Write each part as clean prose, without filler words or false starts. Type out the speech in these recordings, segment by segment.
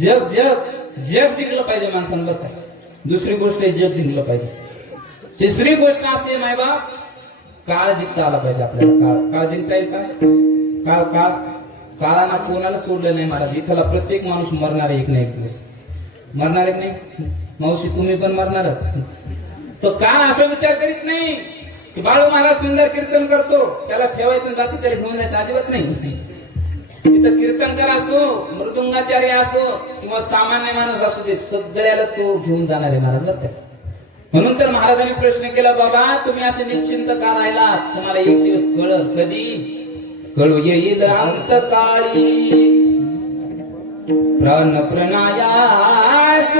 जग जग जग जिंकलं पाहिजे माणसानं बरं का. दुसरी गोष्ट आहे जग जिंकलं पाहिजे. तिसरी गोष्ट अशी आहे मायबाप, काळ जिंकता आला पाहिजे आपल्याला. काळ जिंकता येईल काय? काळ काळ काळाला कोणाला सोडलं नाही महाराज. इथला प्रत्येक माणूस मरणार आहे एक ना एक दिवस. मरणार आहे नाही मावशी, तुम्ही पण मरणार. तो काळ असा विचार करीत नाही की बाळू महाराज सुंदर कीर्तन करतो, त्याला ठेवायचं बाकी त्याला घेऊन जायचं अजिबात नाही. तिथं कीर्तनकार असो, मृदुंगाचार्य असो किंवा सामान्य माणूस असो, ते सगळ्याला तो घेऊन जाणार आहे महाराज बरं का. म्हणून तर महाराजांनी प्रश्न केला, बाबा तुम्ही असे निश्चिंत का राहिलात? तुम्हाला एक दिवस कळल. कधी कळू येईल अंतकाळी, प्राण प्रणायाच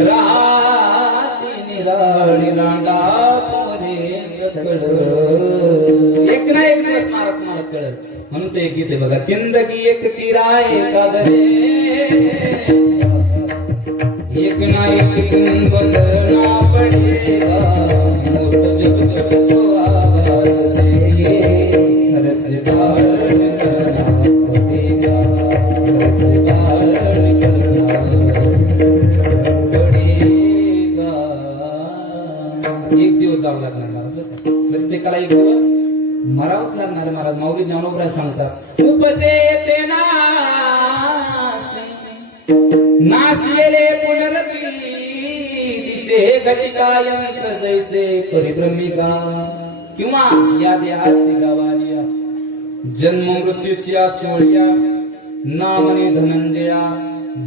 राती निराळी रांडा पोरे सकळ. एक ना एक दिवस महाराज तुम्हाला कळल. म्हणून ते एक गीत आहे बघा, जिंदगी एक किराए का दरे, एक ना एक दिन बदलना पड़ेगा, मौत जब तक तो आवाज देगी, घर से बाहर निकलना पड़ेगा, घर से बाहर निकलना पड़ेगा. एक दिवस जावं लागणार महाराज, प्रत्येकाला एक दिवस मरावंच लागणार आहे महाराज. माऊली ज्ञानोबराय सांगतात, उपजे येते नाशिले पुनरपी दिसे घटिका यंत्र जैसे परिभ्रमिका. किंवा या देहाची गावालिया, जन्म मृत्यूची सोहळ्या, नामने धनंजया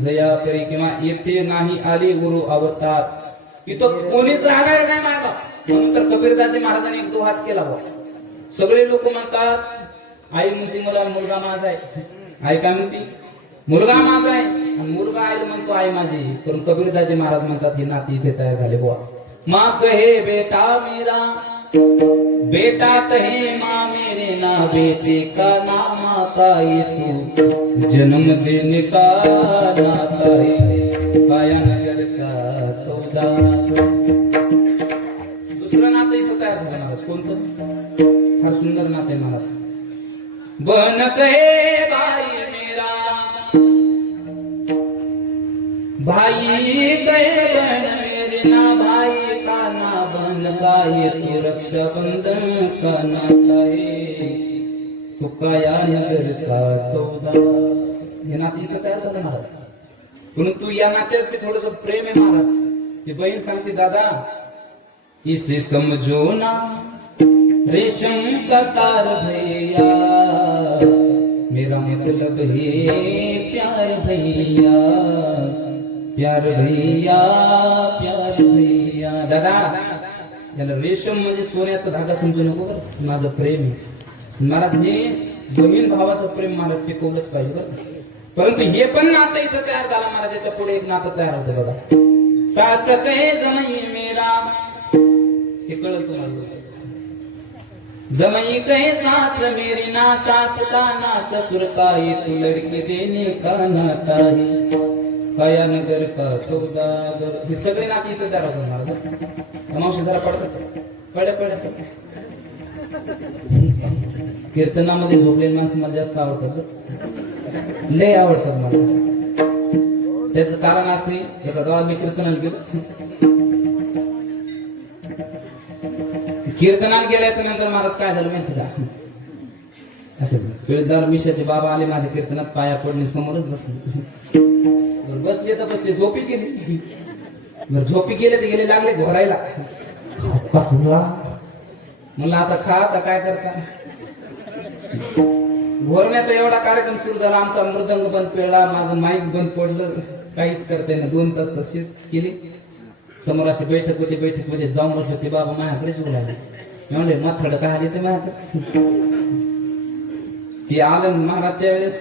जया परी. किंवा येथे नाही आली गुरु अवतार, इथं कोणीच राहणार नाही मायबा. म्हणून तर कबीरदासजी महाराजांनी एक दोहाच केला बघ. सगळे लोक म्हणतात, आई म्हणते मला मुलगा माझा आहे. आई काय म्हणते? मुलगा माझा आहे. आणि मुलगा आई म्हणतो आई माझी. पण कबीरदासजी महाराज म्हणतात, हे नाती इथे तयार झाले बुवा. माँ कहे बेटा मेरा, बेटा कहे माँ मेरे, ना बेटे का नाम आता ये तू, जन्म देने का नाता ये काया नगर का सौदा. दुसरं नातं इथं तयार झालं महाराज. कोणतं? फार सुंदर नाते महाराज. बन कहे भाई मेरा, भाई कहे बहन मेरे, ना भाई का ना बहन का ये तू रक्षा बंधन का नाता है, तू काया नगर का सौदा. हे नाते इथं तयार झालं महाराज. परंतु या नात्यात ते थोडस प्रेम आहे महाराज. ती बहीण सांगते, दादा इसे समझो ना रेशम का तार भैया, मेरा मतलब है प्यार भैया, प्यार भैया, प्यार भैया. दादा याला रेशम म्हणजे सोन्याचा धागा समजू नको बरं. माझं प्रेम आहे महाराज. हे जमीन भावाचं प्रेम महाराज टिकवलंच पाहिजे बरं. परंतु हे पण नातं इथं तयार झालं महाराज. याच्या पुढे एक नातं तयार होतं बघा, सास कहे जमाई मेरा. हे कळत तुम्हाला? जमाई कहे सास मेरी, ना सास का ना ससुर का, ये तू लड़की देने का नाता है, काया नगर का सौदागर. हे सगळे नाती इथं तयार होतं महाराज. मावशी जरा पडत पड्या पड्या. कीर्तनामध्ये झोपलेली माणसं मला जास्त आवडतात, लय आवडतात मला. त्याचं कारण असं, एका गावात मी कीर्तनाला गेलो. कीर्तनाला गेल्याच्या नंतर महाराज काय झालं माहिती का, असे पिळदार मिशाचे बाबा आले माझ्या कीर्तनात, पाया पडले, समोरच बसले. बसले तर बसले, झोपी गेली. झोपी गेले तर गेले, लागले घोरायला. म्हणलं आता खा, आता काय करता. घोरण्याचा एवढा कार्यक्रम सुरू झाला. आमचा मृदंग बंद पडला, माझं माईक बंद पडलं, काहीच करता येईना. 2 तास तशीच केली. समोर अशी बैठक होती, बैठकीमध्ये जाऊन बसले. ते बाबा माझ्याकडेच बोलायला. मी म्हणले माथड काय आली ते माझ्याकडे. ती आलं महाराज त्यावेळेस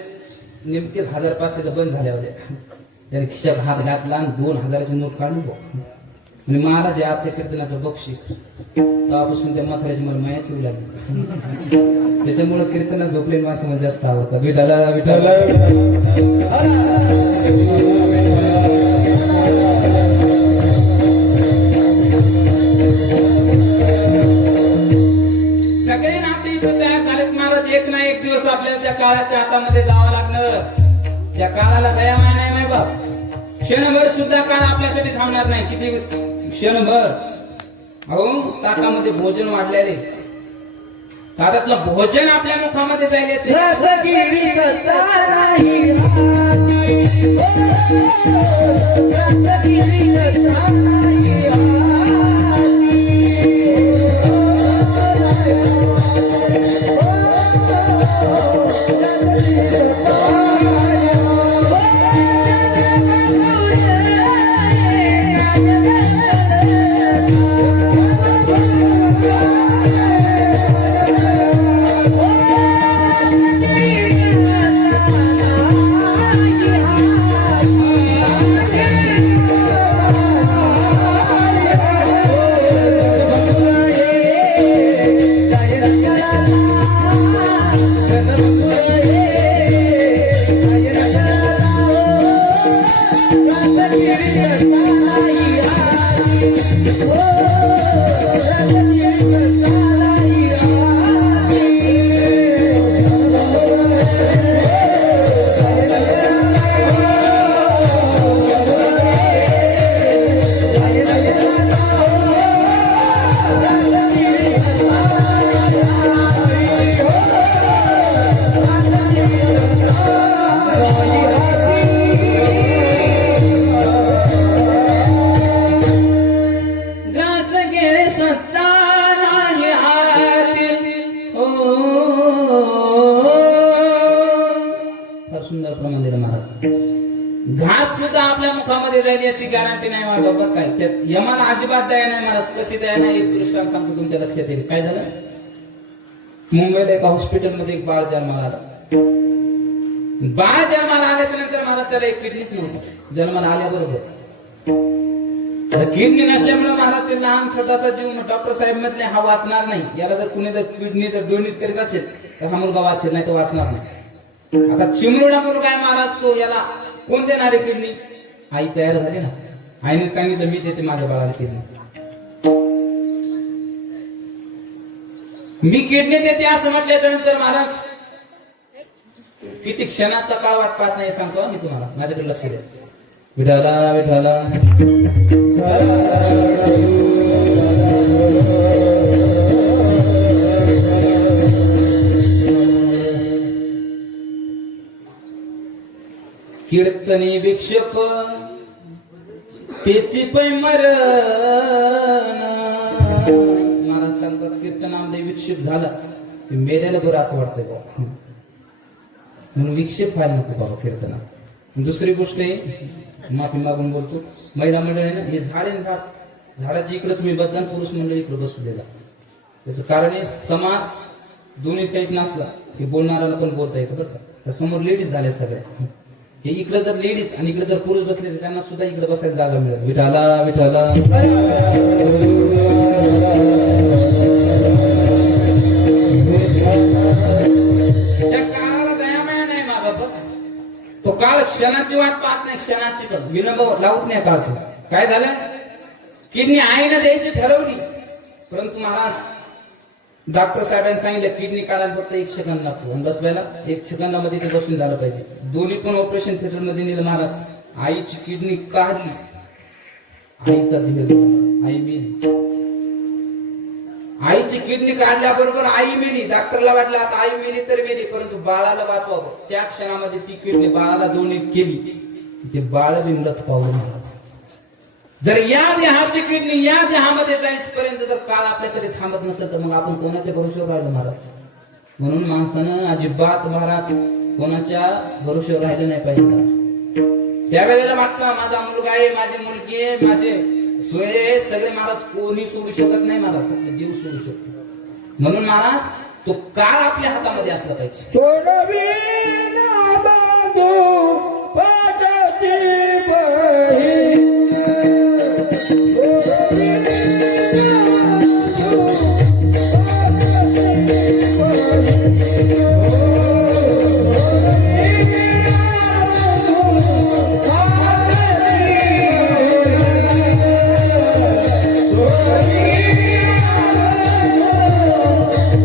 नेमके 1500 बंद झाल्या होत्या. त्याने खिशात हात घातला आणि 2000ची नोट काढली. म्हणजे महाराज आजच्या कीर्तनाचं बक्षीस. तेव्हापासून त्या म्हाताऱ्याची मला मायाच येऊ लागली. त्याच्यामुळे कीर्तनात झोपलेली माणसं मला जास्त आवडतात. विठाला विठाला. सगळे नाते इथं तयार झालेत महाराज. एक ना एक दिवस आपल्याला त्या काळाच्या हातामध्ये जावं लागणार. त्या काळाला गया माय नाही माय बाप. क्षणभर सुद्धा काळ आपल्यासाठी थांबणार नाही. किती क्षणभर. अहो ताटामध्ये भोजन वाढलेले, ताटातलं भोजन आपल्या मुखामध्ये जाईल याचे घास सुद्धा आपल्या मुखामध्ये जाईल याची गॅरंटी नाही मला बाबा. काय त्यात यमाला अजिबात दया नाही महाराज. कशी दया नाही एक दृष्टांत सांगतो तुमच्या लक्षात येईल. काय झालं, मुंबईला एका हॉस्पिटलमध्ये एक बाळ जन्माला आला. बाळ जन्माला आल्याच्या नंतर महाराज त्याला एक किडनीच नव्हतं. जन्माला आल्याबरोबर किडनी नसल्यामुळे महाराज ते लहान छोटासा जीव डॉक्टर साहेब म्हटले हा वाचणार नाही. याला जर कुणी जर किडनी जर डोनेट करीत असेल तर हा मुलगा वाचेल, नाही तो वाचणार नाही. आता चिमरुडा मुलगा आहे महाराज, तो याला कोण देणार आहे किडनी? आई तयार झाली ना. आईने सांगितलं मी देते माझ्या बाळाला किडनी, मी किडनी देते असं म्हटल्याच्या नंतर महाराज किती क्षणाचा काळ वाट पाहत नाही सांगतो मी तुम्हाला. माझ्याकडे लक्ष द्या. विठाला विठाला कीर्तनी भिक्षक त्याची पै मरण. मला सांगतात कीर्तनामध्ये विक्षेप झाला मेल्याला बरं असं वाटतंय बाबा, म्हणून विक्षेप व्हायला नको बाबा कीर्तना. दुसरी गोष्ट आहे, माफी मागून बोलतो, महिला मंडळ आहे ना, हे झाड आहे ना, झाडाची इकडे तुम्ही बसजा, पुरुष मंडळ इकडे बसू द्या. त्याचं कारण आहे समाज दोन्ही साईड नसला की बोलणाऱ्याला पण बोलता येतं बरं का. समोर लेडीज झाल्या सगळ्या. हे इकडे जर लेडीज आणि इकडे जर पुरुष बसले तर त्यांना सुद्धा इकडे बसायला जागा मिळत. विठाला विठाला त्या काळाला दयामाया नाही मा बाबा. तो काळ क्षणाची वाट पाहत नाही, क्षणाची पण विलंब लावत नाही काळ. काय झालं, किडनी आईनं द्यायची ठरवली, परंतु महाराज डॉक्टर साहेबांनी सांगितलं किडनी काढायला फक्त 1 सेकंद लागतो आणि बसवायला 1 सेकंदामध्ये ते बसून झालं पाहिजे. दोन्ही पण ऑपरेशन थिएटर मध्ये नेलं महाराज. आईची किडनी काढली, आईचा दिल, आई मेली. आईची किडनी काढल्याबरोबर आई मेली. डॉक्टरला वाटलं आता आई मेली तर मेली, परंतु बाळाला वाचवावं. त्या क्षणामध्ये ती किडनी बाळाला डोनेट केली. ते बाळ बी मृत पावलं महाराज. जर या देहाची किडनी या देहामध्ये जाईपर्यंत जर काळ आपल्यासाठी थांबत नसेल तर मग आपण कोणाच्या भरोश्यावर राहिलो महाराज. म्हणून माणसानं अजिबात महाराज कोणाच्या भरोश्यावर राहिलं नाही पाहिजे. त्यावेळेला वाटतं माझा मुलगा आहे, माझी मुलगी आहे, माझे सोय सगळे महाराज कोणी सोडू शकत नाही महाराज, फक्त जीव सोडू शकतो. म्हणून महाराज तो काळ आपल्या हातामध्ये असला पाहिजे.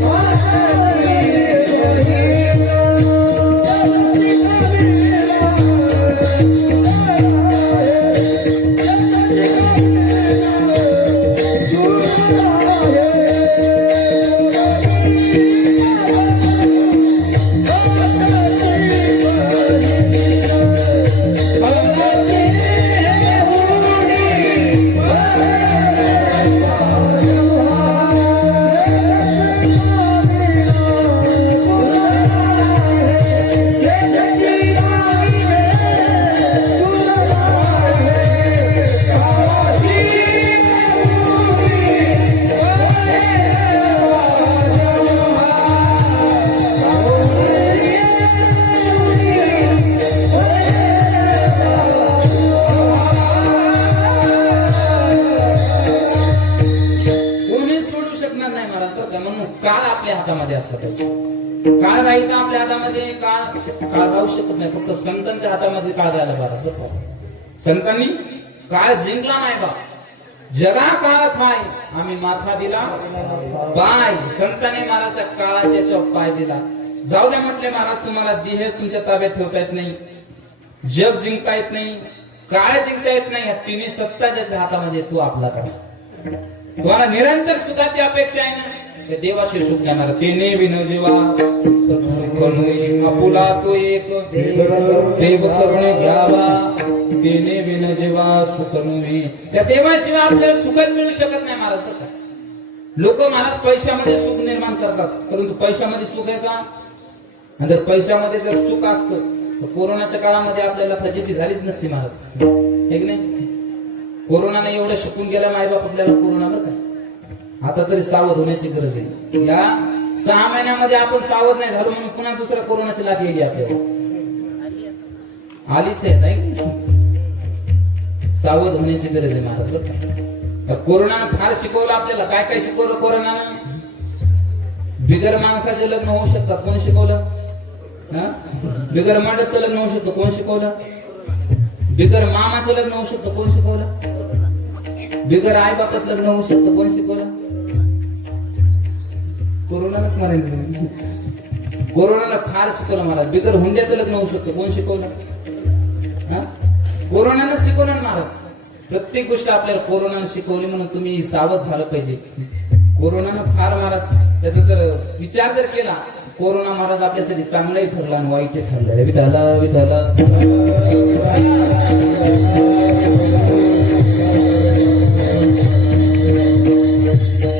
Oh आपल्या हातामध्ये असला पाहिजे. काळ राहील का आपल्या हातामध्ये? काळ राहू शकत नाही. फक्त संतांच्या हातामध्ये काळ राहायला पाहिजे. संतांनी काळ जिंकला नाही बा. जगा काळ खाय आम्ही माथा दिला बाय. संतांनी महाराज त्या काळाच्या चौक पाय दिला. जाऊ द्या म्हटले महाराज, तुम्हाला देह तुमच्या ताब्यात ठेवता येत नाही, जग जिंकता येत नाही, काळ जिंकता येत नाही. तिन्ही सत्ता ज्याच्या हातामध्ये तू आपला करा. तुम्हाला निरंतर सुखाची अपेक्षा आहे ना, ते देवाशी सुख घेणार. तेने विन जीवा आपुला तो एक देव करून घ्यावा. तेने विन जीवा सुख नव्हे. त्या देवाशिवाय आपल्याला सुखच मिळू शकत नाही महाराज. बरं का, लोक महाराज पैशामध्ये सुख निर्माण करतात, परंतु पैशामध्ये सुख आहे का? जर पैशामध्ये जर सुख असतं तर कोरोनाच्या काळामध्ये आपल्याला फजिती झालीच नसती महाराज. हे नाही, कोरोनाने एवढं शिकून गेला मायबाप आपल्याला कोरोनावर काय. आता तरी सावध होण्याची गरज आहे. या 6 महिन्यामध्ये आपण सावध नाही झालो म्हणून पुन्हा दुसऱ्या कोरोनाची लाट येईल आपल्याला. आलीच आहे नाही, सावध होण्याची गरज आहे महाराज. बरं, कोरोनानं फार शिकवलं आपल्याला. काय काय शिकवलं कोरोनानं? बिगर माणसाचे लग्न होऊ शकतात, कोण शिकवलं? बिगर मंडपचं लग्न होऊ शकतं, कोण शिकवलं? बिगर मामाचं लग्न होऊ शकतं, कोण शिकवलं? बिगर आई बापात लग्न होऊ शकतं, कोण शिकवलं? कोरोनानंच मारायला. कोरोनाला फार शिकवलं महाराज. बिगर हुंड्याचं लग्न होऊ शकतं, कोण शिकवलं? कोरोनानं शिकवलं महाराज. प्रत्येक गोष्ट आपल्याला कोरोनानं शिकवली म्हणून तुम्ही सावध झालं पाहिजे. कोरोनानं फार महाराज त्याचा जर विचार जर केला, कोरोना महाराज आपल्यासाठी चांगलाही ठरला आणि वाईटही ठरलं. विठाला विठाला.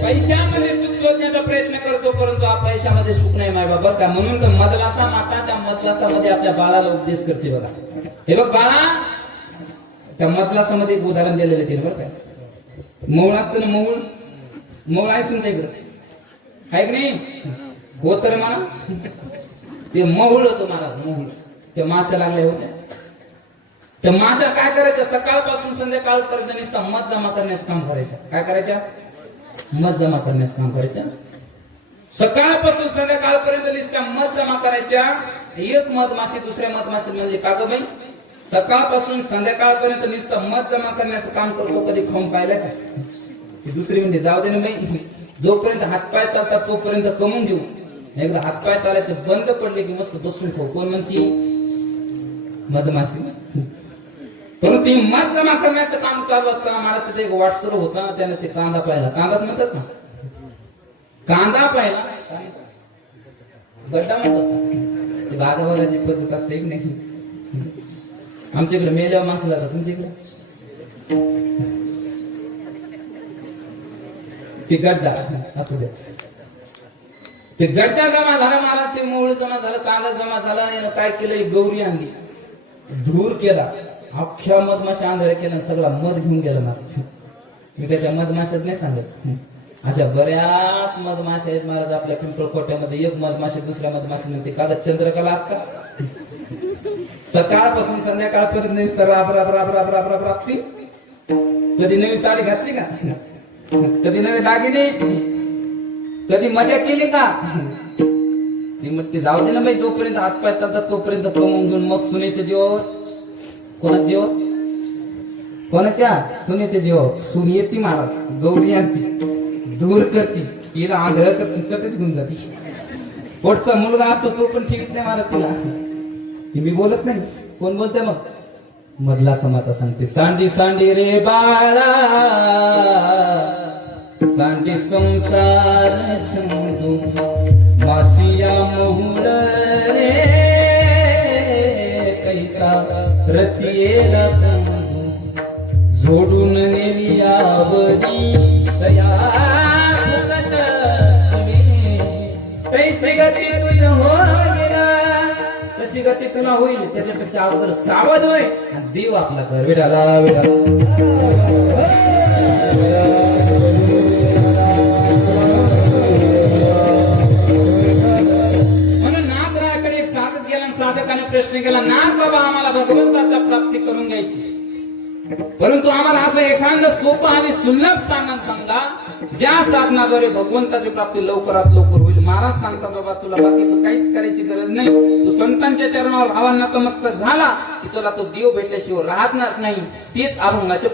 पैशामध्ये सुख शोधण्याचा प्रयत्न करतो, परंतु पैशामध्ये सुख नाही माय बाबा. का म्हणून तर मदलासा माता त्या मदलासामध्ये आपल्या बाळाला उपदेश करते बघा. हे बघ बाळा, त्या मदलासामध्ये एक उदाहरण दिलेलं ते बरं काय. मऊळ असतं ना, मऊळ आहे तुमच्या इकडं आहे की नाही? हो तर म्हणा, ते महुळ होतं महाराज. महुळ ते माशा लागल्या होत्या. त्या माशा काय करायच्या? सकाळपासून संध्याकाळपर्यंत नुसता मध जमा करण्याचं काम करायच्या. काय करायच्या? मध जमा करण्याचं काम करायच्या. सकाळपासून संध्याकाळपर्यंत नुसता मध जमा करायच्या. एक मधमाशी दुसऱ्या मधमाशी म्हणजे का ग बाई? सकाळपासून संध्याकाळपर्यंत नुसतं मध जमा करण्याचं काम करतो. कधी खाऊन पाहिलं का? ती दुसरी म्हणजे जाऊ दे ना बाई, जोपर्यंत हातपाय चालतात तोपर्यंत कमवून घेऊ. एकदा हातपाय चालायचं बंद पडले की मस्त बसून खाऊ. कोण म्हणती? मधमाशी. परंतु मध जमा करण्याचं काम चालू असताना मला तिथे एक वाटसर होता, त्याने ते कांदा पाहिला. कांदाच म्हणतात ना, कांदा पाहिला, गड्डा म्हणतात. बागा बघायची पद्धत असते एक नाही. आमच्या इकडे मेल्यावर माणसं लागतात, तुमच्या इकडे ते गड्डा असू द्या. ते गड्डा जमा झाला मला, ते मूळ जमा झालं, कांदा जमा झाला. यानं काय केलं? गौरी आणली, धूर केला, अख्ख्या मधमाशा आंधळ्या केला, सगळा मध घेऊन गेला ना. मी काय त्या मधमाशाच नाही सांगत. अशा बऱ्याच मधमाशा आहेत महाराज आपल्या पिंपळकोट्यामध्ये. एक मधमाशी दुसऱ्या मधमाशी म्हणते का चंद्रकला आत का? सकाळपासून संध्याकाळपर्यंत राब राब राब राब राब राब राबती. कधी नवी साडी घातली का? कधी नवी दागिने? कधी मजा केली का? ती म्हणते जाऊ दे ना बाई, जोपर्यंत हातपाय चालतात तोपर्यंत कमवून घेऊन मग सुनेच्या जीवावर. कोणाच्या जीवावर? कोणाच्या? सुनेच्या जीवावर. सून येते महाराज, गौरी आणती, दूर करती, तिला आंधळ करती, चटच घेऊन जाते. पोटचा मुलगा असतो तो पण ठेवत नाही महाराज तिला. मी बोलत नाही, कोण बोलते मग? मधला समाचा सांगते. सांडी सांडी रे बाळा, सांडी संसार छंदू, मासिया मोहुळ रे कैसा रचियेला तंदू, जोडून नेली आवदी तया फुकट शिवे, तैसे गती तुझ हो गेला, तशी गती तुला होईल. त्याच्यापेक्षा अगोदर सावध होय आणि देव आपला कर. विठाला विठाला. म्हणून नाथराकडे एक साधक गेला आणि साधकाने प्रश्न केला, नाथ बाबा आम्हाला भगवंताचा प्राप्ती करून घ्यायची, परंतु आम्हाला असं एखादं सोपं आणि सुलभ साधन सांगा ज्या साधनाद्वारे भगवंताची प्राप्ती लवकरात लवकर होईल. महाराज सांगतात बाबा तुला बाकीचं काहीच करायची गरज नाही, तू संतांच्या चरणावर भावांना नतमस्तक झाला की तुला तो देव भेटल्याशिवाय राहणार नाही. तेच अभंगाचे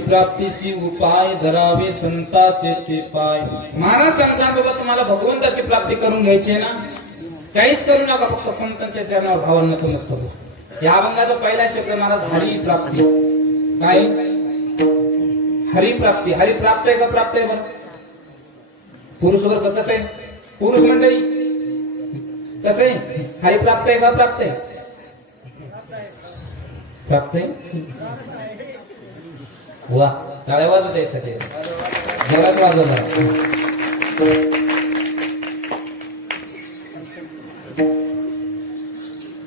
प्राप्तीशी उपाय धरावे संताचे ते पाय. महाराज सांगतात बाबा तुम्हाला भगवंताची प्राप्ती करून घ्यायची आहे ना, काहीच करू नका, फक्त संतांच्या चरणावर भावांना नतमस्तक हो. या अभंगाचा पहिला शब्द महाराज हरी प्राप्ती. काय हरी प्राप्ती? हरी प्राप्त आहे का प्राप्त आहे बरं? पुरुष वर्ग कसं आहे? पुरुष मंडळी कसं आहे? हरी प्राप्त आहे का प्राप्त आहे? प्राप्त आहे. वा टाळ्या वाजवत आहे सगळे, जोरात वाजवला.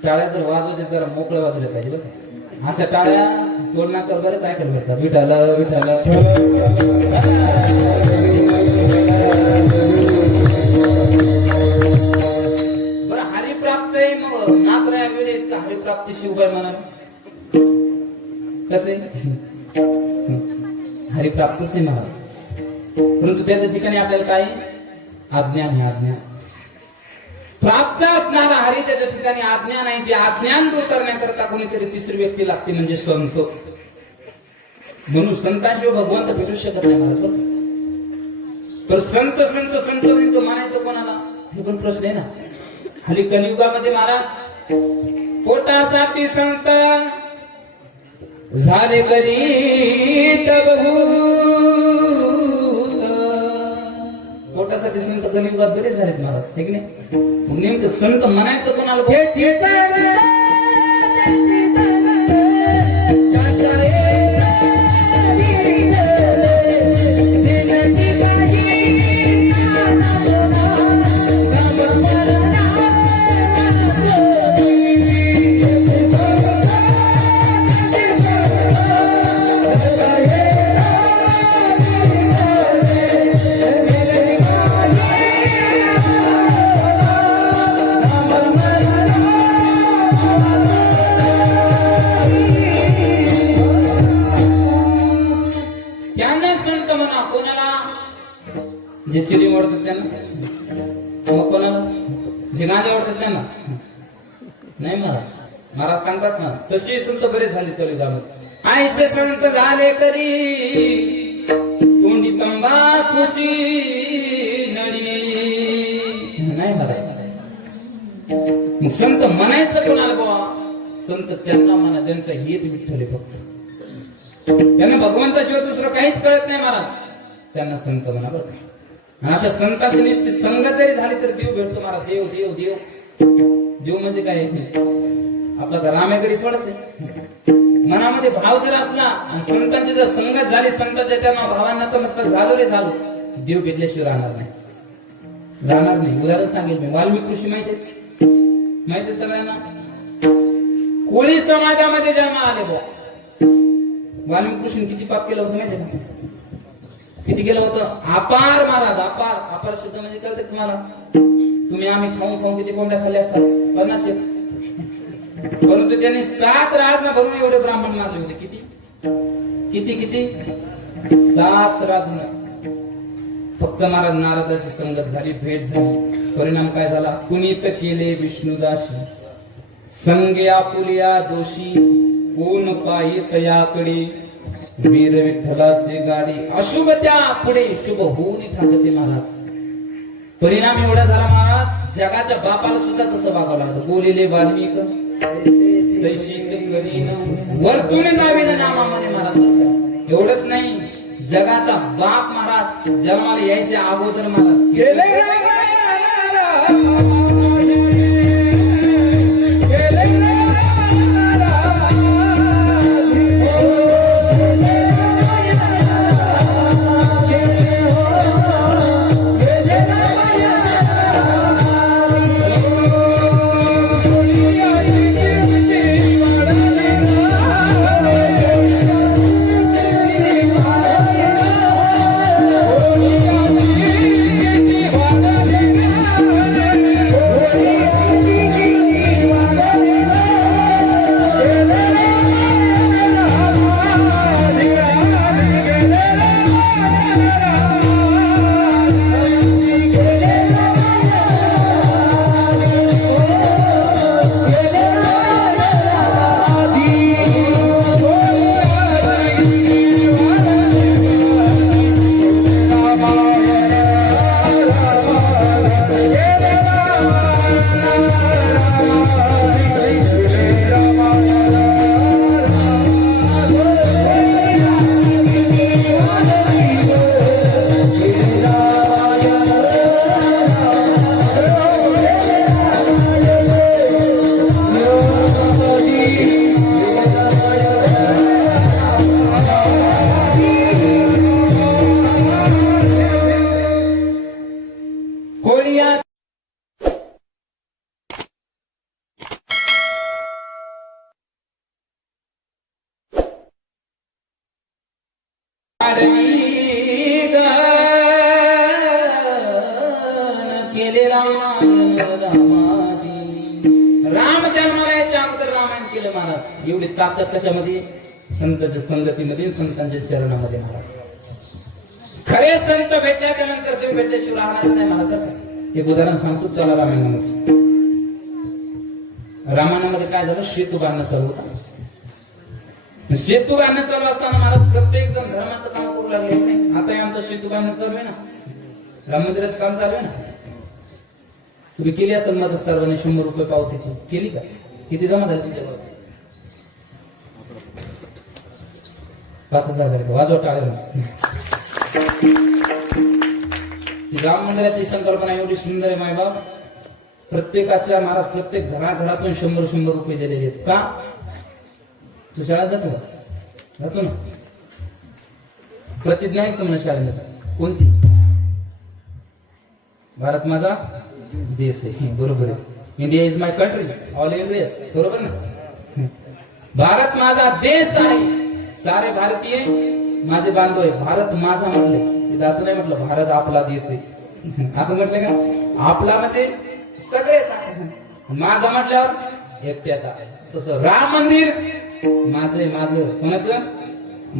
टाळ्या जर वाजवते जरा मोकळ्या वाजवल्या पाहिजे बरं. अशा टाळ्या दोन नाकर बरेच ऐकायला मिळतात. विठाला विठाला बरं. हरिप्राप्त आहे मग नात्र्या वेळेत का हरिप्राप्तीशी उपाय म्हणा कसे? हरिप्राप्तच नाही महाराज, परंतु त्याच्या ठिकाणी आपल्याला काय अज्ञान आहे. अज्ञान प्राप्त असणारा हरी त्याच्या ठिकाणी अज्ञान आहे. ते अज्ञान दूर करण्याकरता कोणीतरी तिसरी व्यक्ती लागते म्हणजे संत. म्हणून संताशिवाय भगवंत भेटू शकत नाही महाराज. तर संत संत संत म्हणायचं कोणाला हे पण प्रश्न आहे ना. हल्ली कलियुगामध्ये महाराज पोटासाठी संत झाले कधी पोटासाठी संत कलियुगात बरेच झालेत महाराज, हे की नाही? मग नेमकं संत म्हणायचं कोणाला? जे चिरी आवडतात त्यांना, मग कोणाला जे गांजे आवडतात त्यांना नाही महाराज. महाराज सांगतात ना तशी संत बरेच झाले तरी जाणं. आयसे संत झाले करी तोंडी तंबाखूची नळी नाही महाराज. मग संत म्हणायचं कोणाला बाबा? संत त्यांना म्हणा ज्यांचं हित विठ्ठल आहे फक्त. त्यांना भगवंताशिवाय दुसरं काहीच कळत नाही महाराज, त्यांना संत म्हणा बरं. अशा संतांची निष्ठी संगत जरी झाली तर देव भेटतो महाराज. देव देव देव देव म्हणजे काय? आपला का रामेकडे थोडंच आहे. मनामध्ये भाव जर असला आणि संतांची जर संगत झाली, संतांच्या त्यांना भावांना तर मस्त झालो रे झालो, देव भेटल्याशिवाय राहणार नाही. राहणार नाही. उदाहरण सांगेल मी. वाल्मिक ऋषी माहिती आहे सगळ्यांना? कोळी समाजामध्ये जन्म आले बुवा. वाल्मिकी कृष्ण किती पाप केलं होतं माहिती का? किती केलं होतं? अपार महाराज, अपार. अपार शब्द म्हणजे कळतं तुम्हाला? तुम्ही आम्ही खाऊन खाऊन किती कोंबड्या खाल्ल्या असतात? 50. परंतु त्यांनी 7 राजना भरून एवढे ब्राह्मण मारले होते. किती किती किती 7 राजनं. फक्त महाराज नारदाची संगत झाली, भेट झाली. परिणाम काय झाला? पुनीत केले विष्णुदासी, संगे आपुलिया दोषी, कोण पायी याकडे, वीर विठ्ठलाचे गाडी, अशुभ त्या पुढे शुभ होऊन ठाकते महाराज. परिणाम एवढा झाला महाराज, जगाच्या बापाला सुद्धा तसं वागावं लागतं. बोलिले वाल्मिक तैशीच करीन, वरतून जावे ना नामामध्ये महाराज. एवढंच नाही, जगाचा बाप महाराज जन्माला यायच्या अगोदर महाराज गेले. केले रामायण रामादी. राम जन्माला अगोदर रामायण केलं महाराज. एवढी ताकद कशामध्ये? संतांच्या संगतीमध्ये, संतांच्या चरणामध्ये महाराज. खरे संत भेटल्याच्या नंतर तुम्ही भेटल्याशिवाय राहणार नाही महाराज. एक उदाहरण सांगतो, चला रामायणामध्ये. रामायणामध्ये काय झालं? सेतू बांधणं चालू होता. सेतू बांधणं चालू असताना महाराज प्रत्येक जण धर्माचं काम करू लागले. नाही आता आमचं सेतू बांधणं चालू आहे ना, राम मंदिराचं काम चालू आहे ना. तुम्ही केली असेल माझं सर्वांनी 100 रुपये पावतीची केली का? किती जमा झाली तुमच्यावर? 5,000 झाले. वाजवा टाळ्या. राम मंदिराची संकल्पना एवढी सुंदर आहे मायबाप. प्रत्येकाच्या महाराज प्रत्येक घराघरातून 100 रुपये दिलेले आहेत. का? तू शाळेत जातो ना? प्रतिज्ञा आहे तुम्हाला शाळेत कोणती? भारत माझा देश आहे. बरोबर आहे. India is my country, all India. बरोबर ना? भारत माझा देश आहे, सारे भारतीय माझे बांधव आहे. भारत माझा म्हटले, असं नाही म्हटलं भारत आपला देश आहे. असं म्हटलं का? आपला म्हणजे सगळेच आहे. माझा म्हटल्यावर एकट्याचा आहे. तसं राम मंदिर माझं, कोणाचं?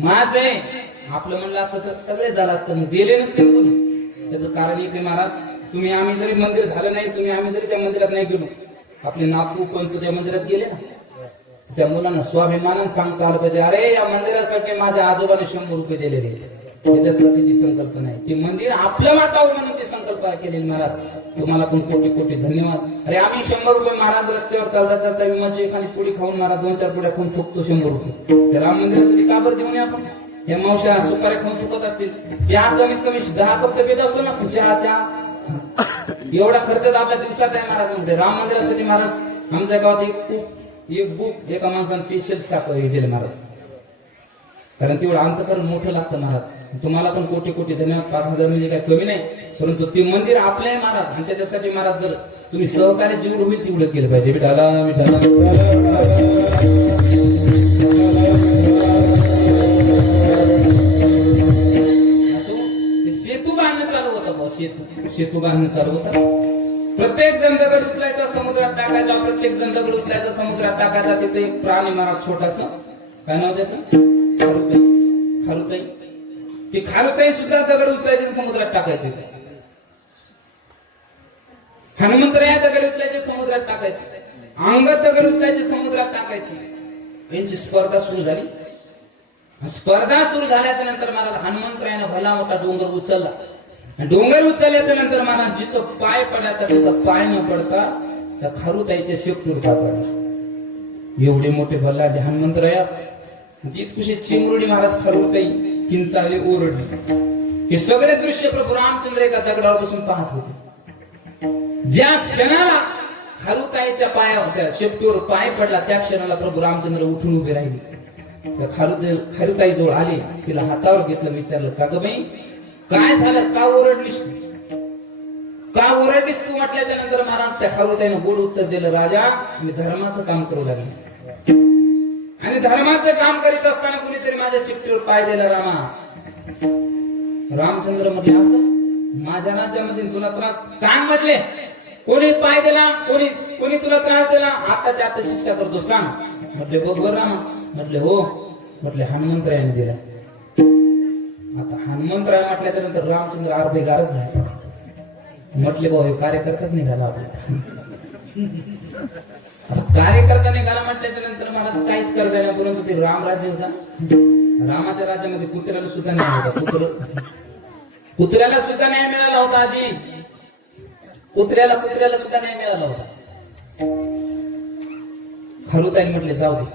माझं. आपलं म्हणलं असतं तर सगळे झालं असतं, दिले नसते कोणी. त्याचं कारण एक महाराज, तुम्ही आम्ही जरी मंदिर झालं नाही, तुम्ही आम्ही जरी त्या मंदिरात नाही गेलो, आपले नातू पण त्या मंदिरात गेले ना, त्या मुलांना स्वाभिमानानं सांगता आलं पाहिजे, अरे या मंदिरासाठी माझ्या आजोबाने 100 रुपये दिलेले. त्याच्यासाठी ती संकल्पना आहे. ती मंदिर आपलं वाटावं म्हणून ती संकल्पना केलेली महाराज. तुम्हाला पण कोटी कोटी धन्यवाद. अरे आम्ही 100 रुपये महाराज रस्त्यावर चालता चालता विमाची एखादी पुडी खाऊन महाराज 2-4 पुड्या खाऊन थुकतो 100 रुपये. त्या राम मंदिरासाठी का बरं देऊन आपण? या मावश्या सुपाऱ्या खाऊन थुकत असतील. चहा कमीत कमी 10 कप तर पित असतो ना चहा. एवढा खर्च आपल्या दिवसात आहे महाराज. मध्ये राम मंदिरासाठी महाराज आमच्या गावात एक बुक एका माणसाने स्पेशल दिले महाराज. कारण तेवढं अंतकरण मोठं लागतं महाराज. तुम्हाला पण कोटी कोटी धन्यवाद. 5,000 म्हणजे काही कमी नाही, परंतु ते मंदिर आपलं आहे महाराज, आणि त्याच्यासाठी महाराज जर तुम्ही सहकार्य जेवढं होईल तेवढं केलं पाहिजे. विठाला विठाला सेतू बांधणं चालू होतं भाऊ, सेतू बांधणं चालू होतं. प्रत्येक जण दगड उचलायचा समुद्रात टाकायचा, प्रत्येक जण दगड उचलायचा समुद्रात टाकायचा. तिथे एक प्राणी महाराज छोटासा, काय नाव त्याचं, खारुताई. खारुताई, ती खारुताई सुद्धा दगड उचलायचे समुद्रात टाकायचे. हनुमंतराया दगड उचलायचे समुद्रात टाकायचे, अंगद दगड उचलायचे समुद्रात टाकायचे. यांची स्पर्धा सुरू झाली. स्पर्धा सुरू झाल्याच्या नंतर महाराज हनुमंतरायानं भला मोठा डोंगर उचलला. डोंगर उचलल्याच्या नंतर महाराज जिथं पाय पडायचा तिथं पाय न पडता त्या खारुताईच्या शेपटीवर पाय पडला. एवढे मोठे भल्लाढे हनुमंतराया, जितकुशी चिमुरडी महाराज खारुताई किंचाळली, ओरडली. हे सगळे दृश्य प्रभू रामचंद्र एका दगडावर बसून पाहत होते. ज्या क्षणाला खारुताईच्या पाया शेपटीवर पाय पडला त्या क्षणाला प्रभू रामचंद्र उठून उभे राहिले. खारुताई जवळ आले, तिला हातावर घेतलं, विचारलं, का ग बाई काय झालं, का ओरडलीस तू, का ओरडलीस तू? म्हटल्याच्या नंतर महाराज त्या खारुताईनं गोड उत्तर दिलं, राजा मी धर्माचं काम करू लागले, आणि धर्माचं काम करीत असताना कुणीतरी माझ्या शेपटीवर पाय दिला. रामा, रामचंद्र म्हटले, असं माझ्या राज्यामध्ये तुला त्रास सांग. म्हटले, कोणी पाय दिला, कोणी तुला त्रास दिला, आताच्या आता शिक्षा करतो सांग. म्हटले, बरोबर रामा. म्हटले, हो. म्हटले, हनुमंतरायाने दिला. आता हनुमंतराय म्हटल्याच्या नंतर रामचंद्र अर्धे गारच झाले. म्हटले, भाऊ हे कार्यकर्ताच निघाला आपला. कार्यकर्ता निघाला म्हटल्याच्या नंतर महाराज काहीच करता नाही, परंतु ते राम राज्य होता. रामाच्या राज्यामध्ये कुत्र्याला सुद्धा नाही होता. कुत्र्याला सुद्धा नाही मिळाला होता. आजी कुत्र्याला सुद्धा नाही मिळाला होता. खारुताई म्हटले, जाऊ दे,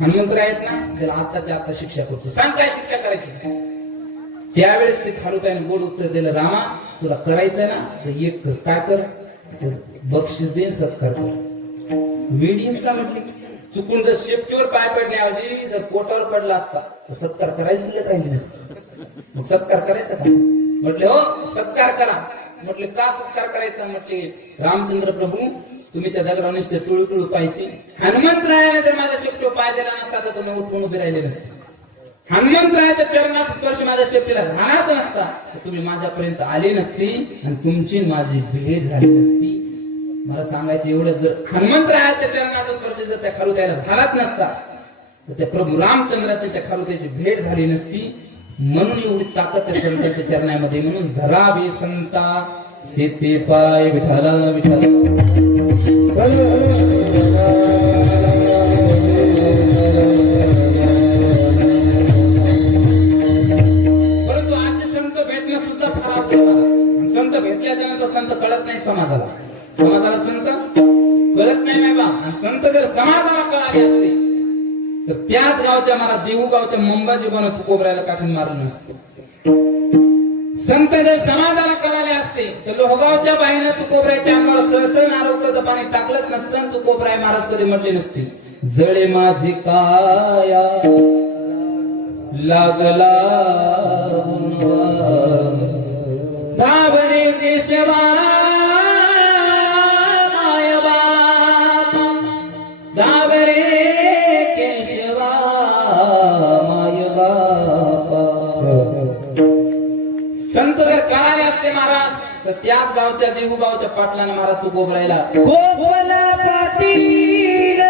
हनुमंतराय आहेत ना, त्याला आताच्या आता शिक्षा करतो, सांग काय शिक्षा करायची. त्यावेळेस ते खारुताईने गोड उत्तर दिलं, रामा तुला करायचंय ना तर एक कर, काय कर, बक्षीस दे, सत्कार कर. वेडीस का म्हटली, चुकून जर शेपटीवर पाय पडण्याऐवजी जर पोटावर पडला असता तर सत्कार करायची राहिली नसती. मग सत्कार करायचा का? म्हटले, हो सत्कार करा. म्हटले, का सत्कार करायचा? म्हटले, रामचंद्र प्रभू तुम्ही त्या दगडावर नुसते टुळू टुळू पाहिजे. हनुमंतरायाने जर माझ्या शेपटीवर पाय दिला नसता तर तुम्ही उठून उभे राहिले नसते. हनुमंतरायाच्या चरणाचा स्पर्श माझ्या शेपटीला झालाच नसता तर तुम्ही माझ्यापर्यंत आले नसती आणि तुमची माझी भेट झाली नसती. मला सांगायचं एवढं, जर हनुमंतरायाच्या चरणाचा स्पर्श जर त्या खारुताईला झालाच नसता तर त्या प्रभू रामचंद्राची त्या खारुताईची भेट झाली नसती. म्हणून एवढी ताकद त्या संतांच्या चरणामध्ये. म्हणून धरावे संता चेते पाय विठाला विठाला. परंतु असे संत भेटणं सुद्धा फार आपल्याला. संत भेटल्याच्या नंतर संत कळत नाही समाजाला. संत कळत नाही बाबा. आणि संत जर समाजाला कळाले असते तर त्याच गावच्या मला देहू गावच्या मंबाजीबानं तुकोबरायला काठीन मारलं नसतं. संत जर समाजाला कळाले असते तर लोहगावच्या बाईनं तुकोबरायच्या अंगावर सहसळ नारळाचं पाणी टाकलंच नसतं. तुकोबराय महाराज कधी म्हटले नसते, जळे माझी काया लागला धाबरे देशवा महाराज तर त्याच गावच्या देहू गावच्या पाटलाने महाराज तू गोबरायला गोबला पाटील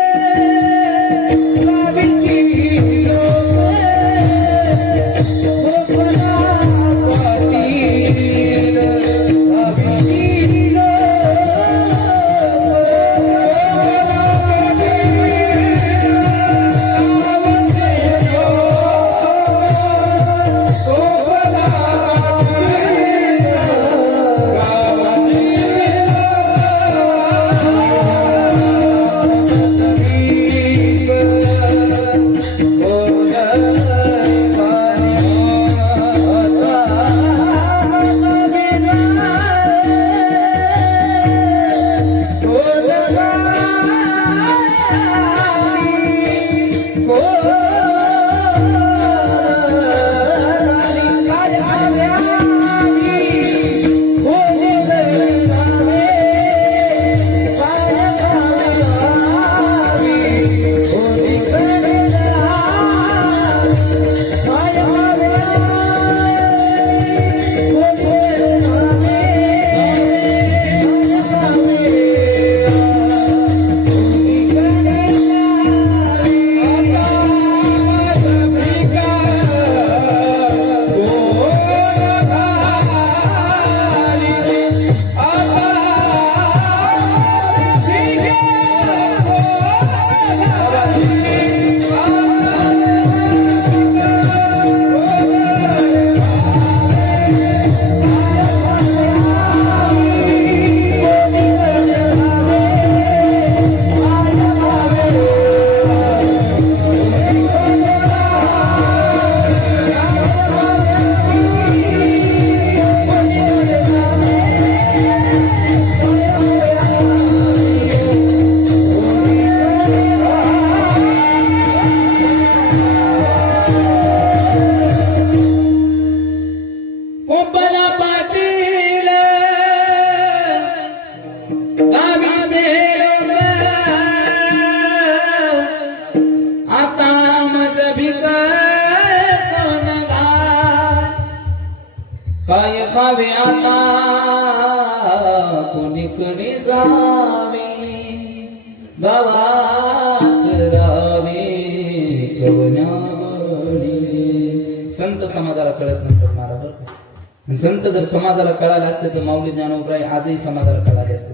इकडे जावे गावात रावे कवनावणी. संत समाजाला कळत नसतात महाराज बरं का. संत जर समाजाला कळाले असते तर माऊली ज्ञानोबराय आजही समाजाला कळाले असते.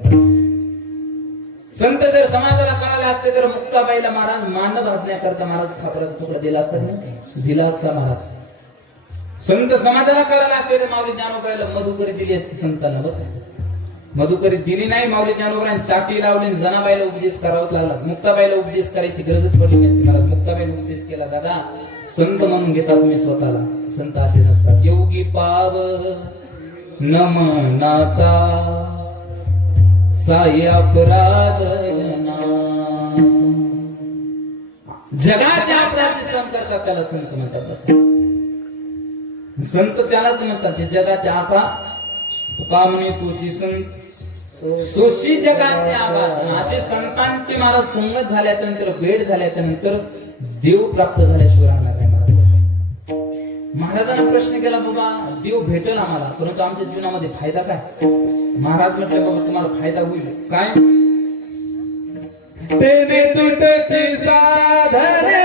संत जर समाजाला कळाले असते तर मुक्ताबाईला महाराज मान भाजण्याकरता महाराज खापराचा तुकडा दिला असता ना, दिला असता महाराज. संत समाजाला कळाले असते तर माऊली ज्ञानोबरायला मधुकरी दिली असती संतांना बरं. मधुकरी दिली नाही. माऊली ज्ञानोबरायने ताटी लावली, जनाबाईला उपदेश करावाच लागला. मुक्ताबाईला उपदेश करायची गरजच पडली नसती महाराज. मुक्ताबाईने उपदेश केला, दादा संत म्हणून घेता तुम्ही स्वतःला, संत असे नसतात. योगी पाव नमनाचा साई अपराध जना. जगाच्या अपराधी सहन करतात त्याला संत म्हणतात. संत त्यालाच म्हणतात जे जगाच्या आपा कामने तुझी संत सोशी जगाचे आबा. असे संतांचे महाराज संगत झाल्याच्या नंतर, भेट झाल्याच्या नंतर देव प्राप्त झाल्याशिवाय राहणार नाही महाराज. महाराजांना प्रश्न केला, बाबा देव भेटेल आम्हाला परंतु आमच्या जीवनामध्ये फायदा काय. महाराज म्हटले, बाबा तुम्हाला फायदा होईल काय. तेने तुटती साधने,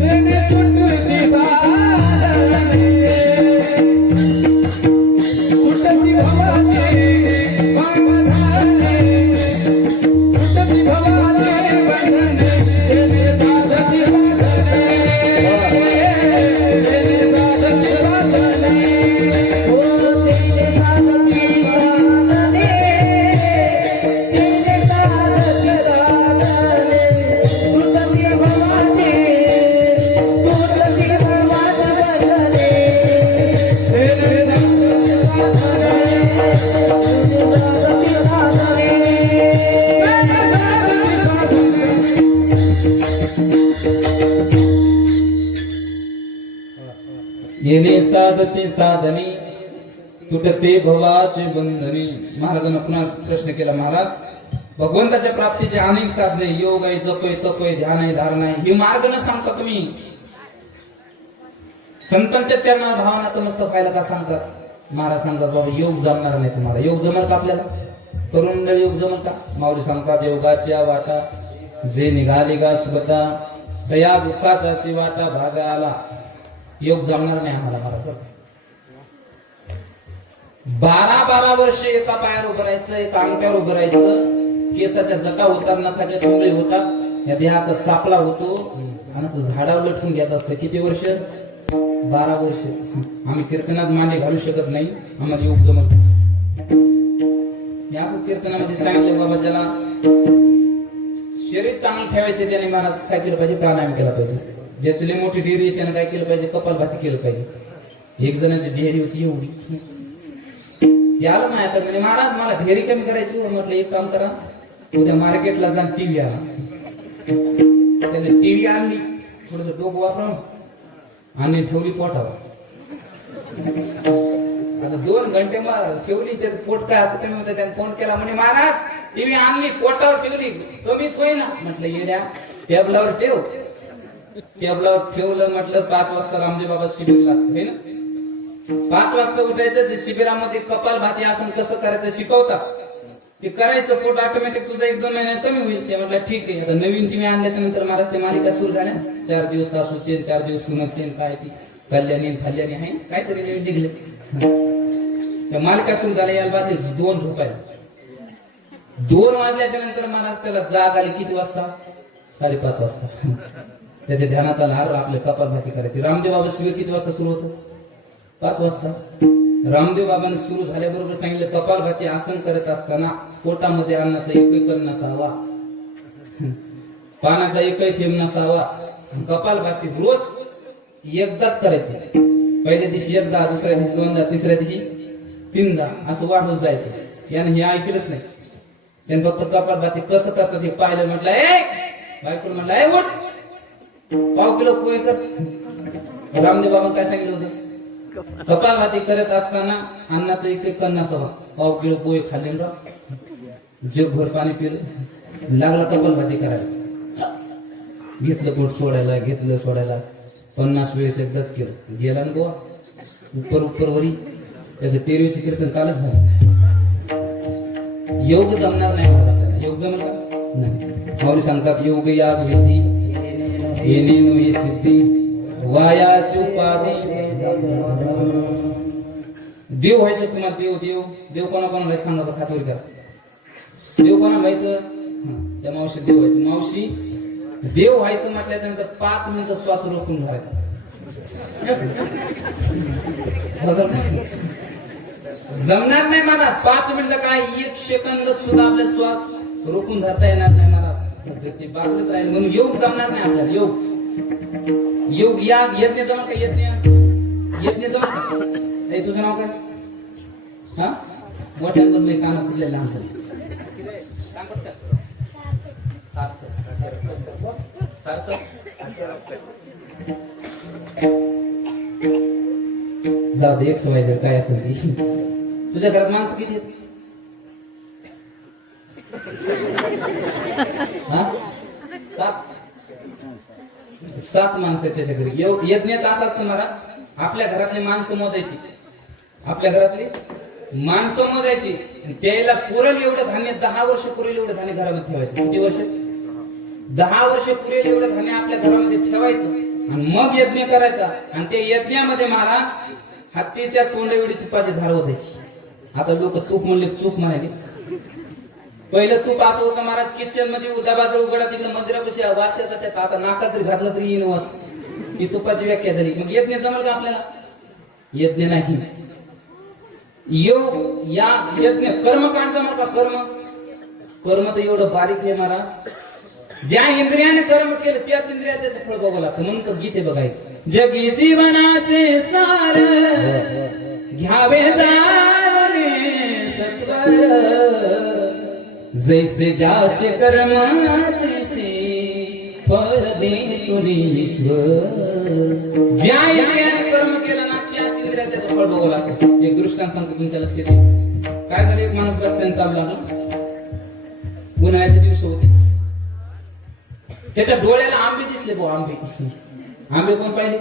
तेने तुटती साधने, तुटती भवानी बंधने, तुटती भवानी बंधने, तेने साधती बंधने, तेने साधती बंधने, ओ तेने साधती बंधने, तेने साधती बंधने, तुटती भवानी, तुटती भवानी बंधने, तेने येणे साधते साधने, तुटते भवाचे बंधने. महाराजांना पुन्हा प्रश्न केला, महाराज भगवंताच्या प्राप्तीचे अनेक साधने, योग आहे, जप आहे, तप आहे, ध्यान आहे, धारणा आहे, हे मार्ग न सांगता तुम्ही संतांच्या चरणाला भावना तर मस्त पाहिलं का सांगतात. महाराज सांगतात, बाबा योग जमणार नाही तुम्हाला. योग जमल का आपल्याला. तरुण मंडळी योग जमल का. माऊली सांगतात, योगाच्या वाटा जे निघाली गा सुबता, तया दुःखाची वाटा भागा आला. योग जमणार नाही आम्हाला महाराज. 12 वर्ष एका पायावर उभं राहायचं, एका अंगठ्यावर उभं राहायचं. केसाच्या जटा होतात, नखाच्या चोंगळी होतात, या देहाचा सापळा होतो आणि असं झाडावर लटकून घ्यायचं असतं. किती वर्ष. 12 वर्ष. आम्ही कीर्तनात मांडे घालू शकत नाही, आम्हाला योग जमत. मी असंच कीर्तनामध्ये सांगितलं, बाबा ज्याला शरीर चांगलं ठेवायचे त्याने महाराज काय केलं पाहिजे, प्राणायाम केला पाहिजे. ज्याची लई मोठी डेअरी आहे त्याने काय केलं पाहिजे, कपालभाती केलं पाहिजे. एक जणांची डेअरी होती एवढी, ते आलं माझ्याकडे म्हणजे, महाराज मला डेअरी कमी करायची. म्हटलं एक काम करा, उद्या मार्केटला जा, टीव्ही आणा. त्याने टीव्ही आणली, थोडस डोकं वापरून आणि ठेवली पोटावर. आता 2 घंटे ठेवली, त्याचं पोट काय असं कमी होतं. त्याने फोन केला, म्हणे महाराज टीव्ही आणली, पोटावर ठेवली, कमीच होईना. म्हटलं येड्या, टेबलावर ठेव. टेबलावर ठेवलं. म्हटलं 5 वाजता रामदेव बाबा शिबिर लागतं ना, 5 वाजता उठायचं. जे शिबिरामध्ये कपालभाती आसन कसं करायचं शिकवतात ते करायचं. पोट ऑटोमॅटिक तुझं 1-2 महिन्यात कमी होईल. ते म्हटलं ठीक आहे. आता नवीन टीव्ही आणल्याच्या नंतर महाराज ते मालिका सुरू झाल्या. 4 दिवस सासू चेन, 4 दिवस सुन चेन, काय ती कल्याणी खाल्याणी आहे काहीतरी नवीन निघले. त्या मालिका सुरू झाल्या. याला बाद 2 झोपायला. 2 वाजल्याच्या नंतर महाराज त्याला जाग आली. किती वाजता. 5:30 वाजता. त्याच्या ध्यानात आला, आपल्या कपालभाती करायची. रामदेव बाबा शिबिर किती वाजता सुरू होतं. 5 वाजता. रामदेव बाबांनी सुरू झाल्याबरोबर सांगितलं, कपालभाती आसन करत असताना पोटामध्ये अन्नाचा एकही कण नसावा, पाण्याचा एकही थेंब नसावा. कपालभाती रोज एकदाच करायची. पहिल्या दिवशी एकदा, दुसऱ्या दिवशी 2दा, तिसऱ्या दिवशी 3दा, असं वाढवत जायचं. याने हे ऐकलंच नाही. त्याने फक्त कपालभाती कसं करतात हे पाहिलं. म्हटलं बायकोला म्हटलं, उठ 1/2 किलो पोहे कर. रामदेव बाबा काय सांगितलं होतं, कपालभाती करत असताना अन्नाचं एक कण नसावा. 1/2 किलो पोहे खाल्ले, जगभर पाणी पिलं, लागला कपालभाती करायला. घेतलं पोट सोडायला, घेतलं सोडायला. 50 वेळेस एकदाच केलं. गेला ना गोवा, उपर वरी. त्याचं 13वेचे कीर्तन कालच झालं. योग जमणार नाही मला आपल्याला. योग जमल का नाही. माऊली सांगतात योग याग विधी येणे नो सिद्धी वायाची उपाधी. देव व्हायचं तुम्हाला. देव देव देव कोणा व्हायचं सांगा बरं, खातोरी करा. देव कोणा व्हायचं? त्या मावशी देव व्हायचं. मावशी देव व्हायचं म्हटल्याच्या नंतर 5 मिनिटं श्वास रोखून धरायचा. जमणार नाही मला 5 मिनिटं काय 1 सेकंद सुद्धा आपला श्वास रोखून धरता येणार नाही मला. ते बागलंच राहील. म्हणून योग जमणार नाही आपल्याला. योग योग या यज्ञ जमा काय यज्ञ यज्ञ जमा काय. तुझं नाव काय? हा मोठ्या बदले काना फुटले लहान जाऊ दे. एक सवय जर काय असेल ती. तुझ्या घरात माणसं किती आहेत? हा 7 माणसं आहेत त्याच्या घरी. यज्ञात असं असतं महाराज, आपल्या घरातली माणसं मोजायची. आपल्या घरातली माणसं मोजायची. त्याला पुरेल एवढं धान्य 10 वर्ष पुरेल एवढं धान्य घरामध्ये ठेवायचं. किती वर्ष? 10 वर्ष पुरेल एवढं धान्य आपल्या घरामध्ये ठेवायचं आणि मग यज्ञ करायचा. आणि त्या यज्ञामध्ये महाराज हत्तीच्या सोंड एवढी तुपाची धार ओतायची. आता लोक तूप म्हणले चूप म्हणाले. पहिलं तूप असं होतं महाराज, किचन मध्ये डबा जर उघडा तिकडे मंदिरापाशी वास येतात त्याचा. आता नाका तरी घातला तरी येईन वास. ही तुपाची व्याख्या झाली. मग यज्ञ जमल का आपल्याला? यज्ञ नाही. योग या यज्ञ कर्मकांड जमल का? कर्म कर्म तर एवढं बारीक आहे महाराज. ज्या इंद्रियाने कर्म केलं त्याच इंद्रिया त्याचं फळ बघावं लागतं. म्हणून तर गीते बघायचं. जगी जीवनाचे सार घ्यावे जाणे सत्वर, जैसे ज्याचे कर्म तैसे फळ दे ईश्वर. ज्या इंद्रियाने कर्म केलं ना त्याच इंद्रिया त्याचं फळ बघावं लागतं. एक दृष्टांत सांगतो तुमच्या लक्षात येईल. काय झालं, एक माणूस रस्त्याने चालला. उन्हाळ्याचे दिवस होते. त्याच्या डोळ्याला आंबे दिसले भाऊ. आंबे आंबे कोण पाहिले?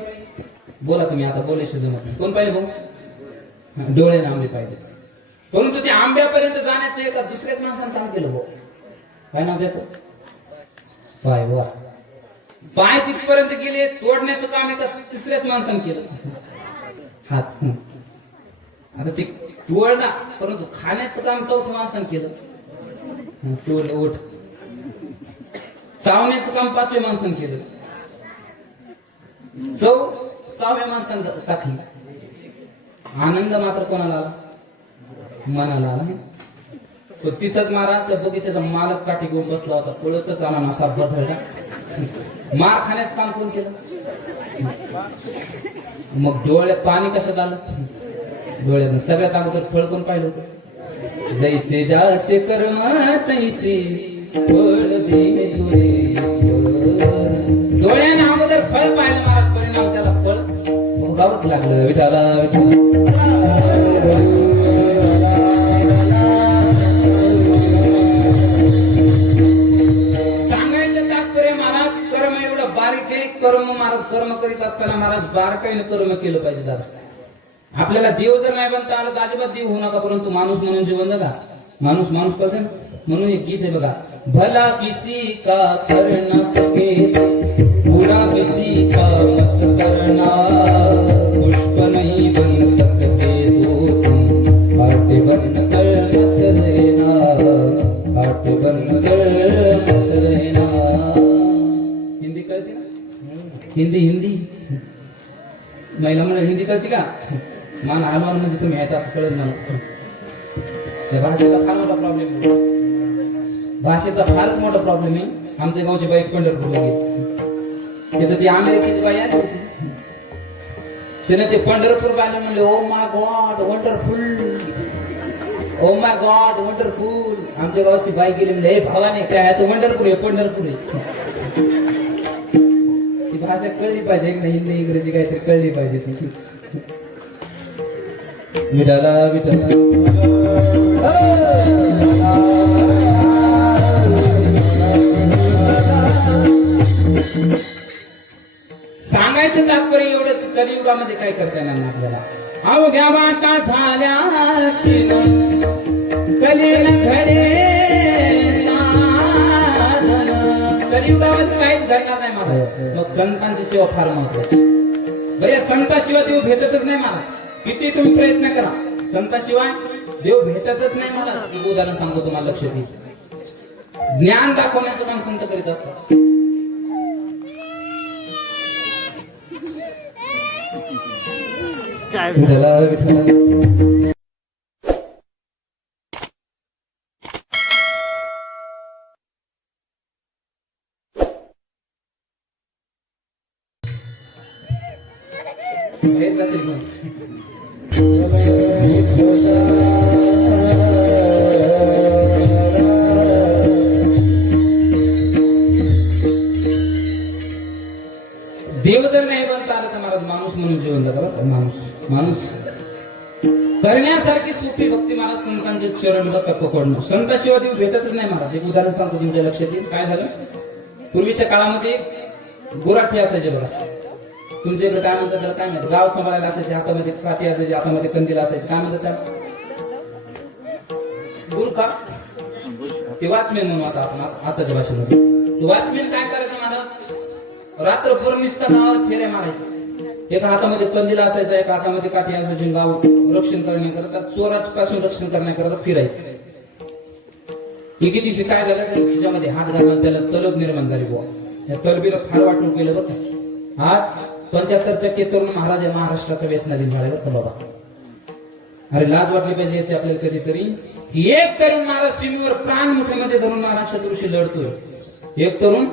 बोला तुम्ही. आता बोलायचं जमत नाही. कोण पाहिले भाऊ? डोळ्याने आंबे पाहिले. परंतु ते आंब्यापर्यंत जाण्याचं एका दुसऱ्याच माणसानं काम केलं भाऊ. काय नाव त्याचं? पाय. वा पाय तिथपर्यंत गेले. तोडण्याचं काम एका तिसऱ्याच माणसानं केलं. हात. आता ते तोडला परंतु खाण्याचं काम 4थ्या माणसानं केलं. तोड ओठ. चावण्याचं काम 5व्या माणसानं केलं. चव 6व्या माणसानं चाखली. आनंद मात्र कोणाला आला? मनाला आला. तो तिथंच महाराज त्या बगीच्याचा मालक काठी घेऊन बसला होता. पळतच आला ना असा बदलला. मार खाण्याचं काम कोण केलं? मग डोळ्यात पाणी कशात आलं? डोळ्यात. सगळ्यात अगोदर फळ कोण पाहिलं होतं? जैसे ज्याचे कर्म तैसे फळ दे ईश्वर. डोळ्याने अगोदर फळ पाहिलं महाराज. परिणाम त्याला फळ भोगावंच लागलं. विठाला सांगायचं तात्पर्य महाराज कर्म एवढं बारीक आहे. कर्म महाराज कर्म करीत असताना महाराज बारकाईने कर्म केलं पाहिजे. दादा आपल्याला देव जर नाही बनता आलं तर अजिबात देव होऊ नका. परंतु माणूस म्हणून जीवन जगा. माणूस माणूस करते. म्हणून एक गीत आहे बघा. भला किसी का कर न सके बुरा किसी का मत करना, पुष्प नहीं बन सकते तो तुम कांटे बन कर मत रहना, कांटे बन कर मत रहना. हिंदी कळते ना? हिंदी महिला म्हणा हिंदी कळते का? मान हलवान म्हणजे तुम्ही आहेत असं कळत नाही. त्या भाषेचा फार मोठा प्रॉब्लेम आहे. भाषेचा फारच मोठा प्रॉब्लेम आहे. आमच्या गावची बाई पंढरपूरला गेली. तिथं ती अमेरिकेची बाई आली होती. तिने ते पंढरपूर बायला म्हणले oh my God wonderful, oh my God wonderful. आमच्या गावची बाई गेली म्हणजे हे भावाने काय ह्याचं वंडरपूर आहे पंढरपूर आहे. ती भाषा कळली पाहिजे. हिंदी इंग्रजी काहीतरी कळली पाहिजे ती. विठाला विठाला सांगायचं तात्पर्य एवढंच. कलियुगामध्ये काय करता येणार नाही आपल्याला. अवघ्या वाटा झाल्या कलीन घडे महाराज. मग संतांची सेवा फार महत्वाची. बरं या संताशिवाय देव भेटतच नाही महाराज. किती तुम्ही प्रयत्न करा, संताशिवाय देव भेटतच नाही महाराज. एक उदाहरण सांगतो तुम्हाला, लक्षात येईल. ज्ञान दाखवण्याचं काम संत करीत असतात. विठ्ठला विठ्ठला. हे जातील मग. देव जर नाही बनता आलं तर महाराज माणूस म्हणून जीवन जगा बरं का. माणूस करण्यासारखी सोपी भक्ती महाराज संतांचे चरण पकडणं. संताशिवाय देव भेटतच नाही महाराज. एक उदाहरण सांगतो तुमच्या लक्षात येईल. काय झालं, पूर्वीच्या काळामध्ये गोराठी असायचे बघा. तुमच्या इकडे काय म्हणतात त्याला, काय माहिती, गाव सांभाळायला असायचे, हातामध्ये काठी असायची, हातामध्ये कंदील असायचे, काय म्हणतात त्याला, गुरखा. ते वॉचमॅन म्हणून आता आपण आताच्या भाषेमध्ये. वॉचमॅन काय करायचं महाराज, रात्रभर नुसता गावात फेऱ्या मारायचं. एका हातामध्ये कंदील असायचा, एका हातामध्ये काठी असायची. गाव रक्षण करण्याकरता, चोरापासून रक्षण करण्याकरता फिरायचं. एके दिवशी काय झालं, त्या खिशामध्ये हात घालून त्याला तलब निर्माण झाली बुवा. या तलबीला फार वाटून केलं बरं का. आज 75% तरुण महाराज या महाराष्ट्राचा व्यसनाधीन झाले बरं का बाबा. अरे लाज वाटली पाहिजे याची आपल्याला कधीतरी. एक तरुण महाराज सीमेवर प्राण मुठीमध्ये धरून महाराज शत्रूशी लढतोय. एक तरुण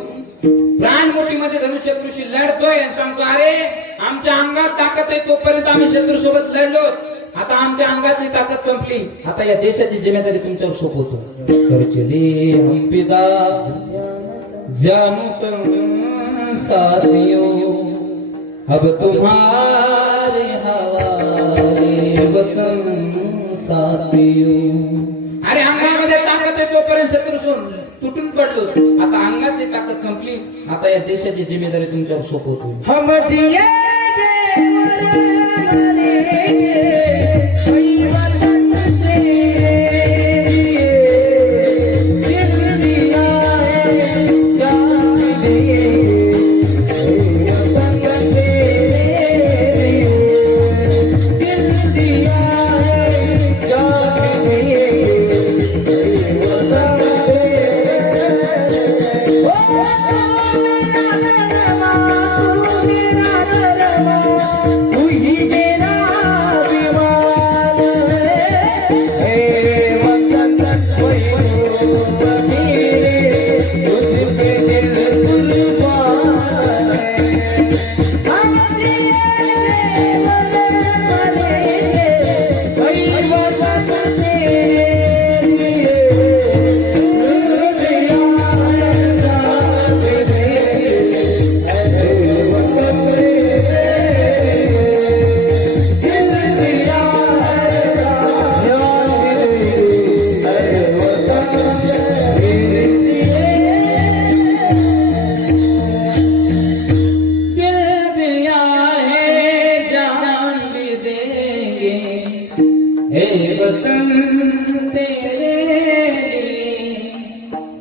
प्राण मुठीमध्ये धरून शत्रूशी लढतोय आणि सांगतो, अरे आमच्या अंगात ताकद आहे तोपर्यंत आम्ही शत्रूसोबत लढलो. आता आमच्या अंगातली ताकद संपली. आता या देशाची जिम्मेदारी तुमच्यावर सोपवतो. कर चले हम पिता जानू तुम साथियों, अब तुम्हारे हवाले वतन साथियों. अरे अंगामध्ये ताकद आहे तोपर्यंत शत्रू तुटून पडलो. आता अंगातली ताकद संपली. आता या देशाची जिम्मेदारी तुमच्यावर सोपवतो. हम जिए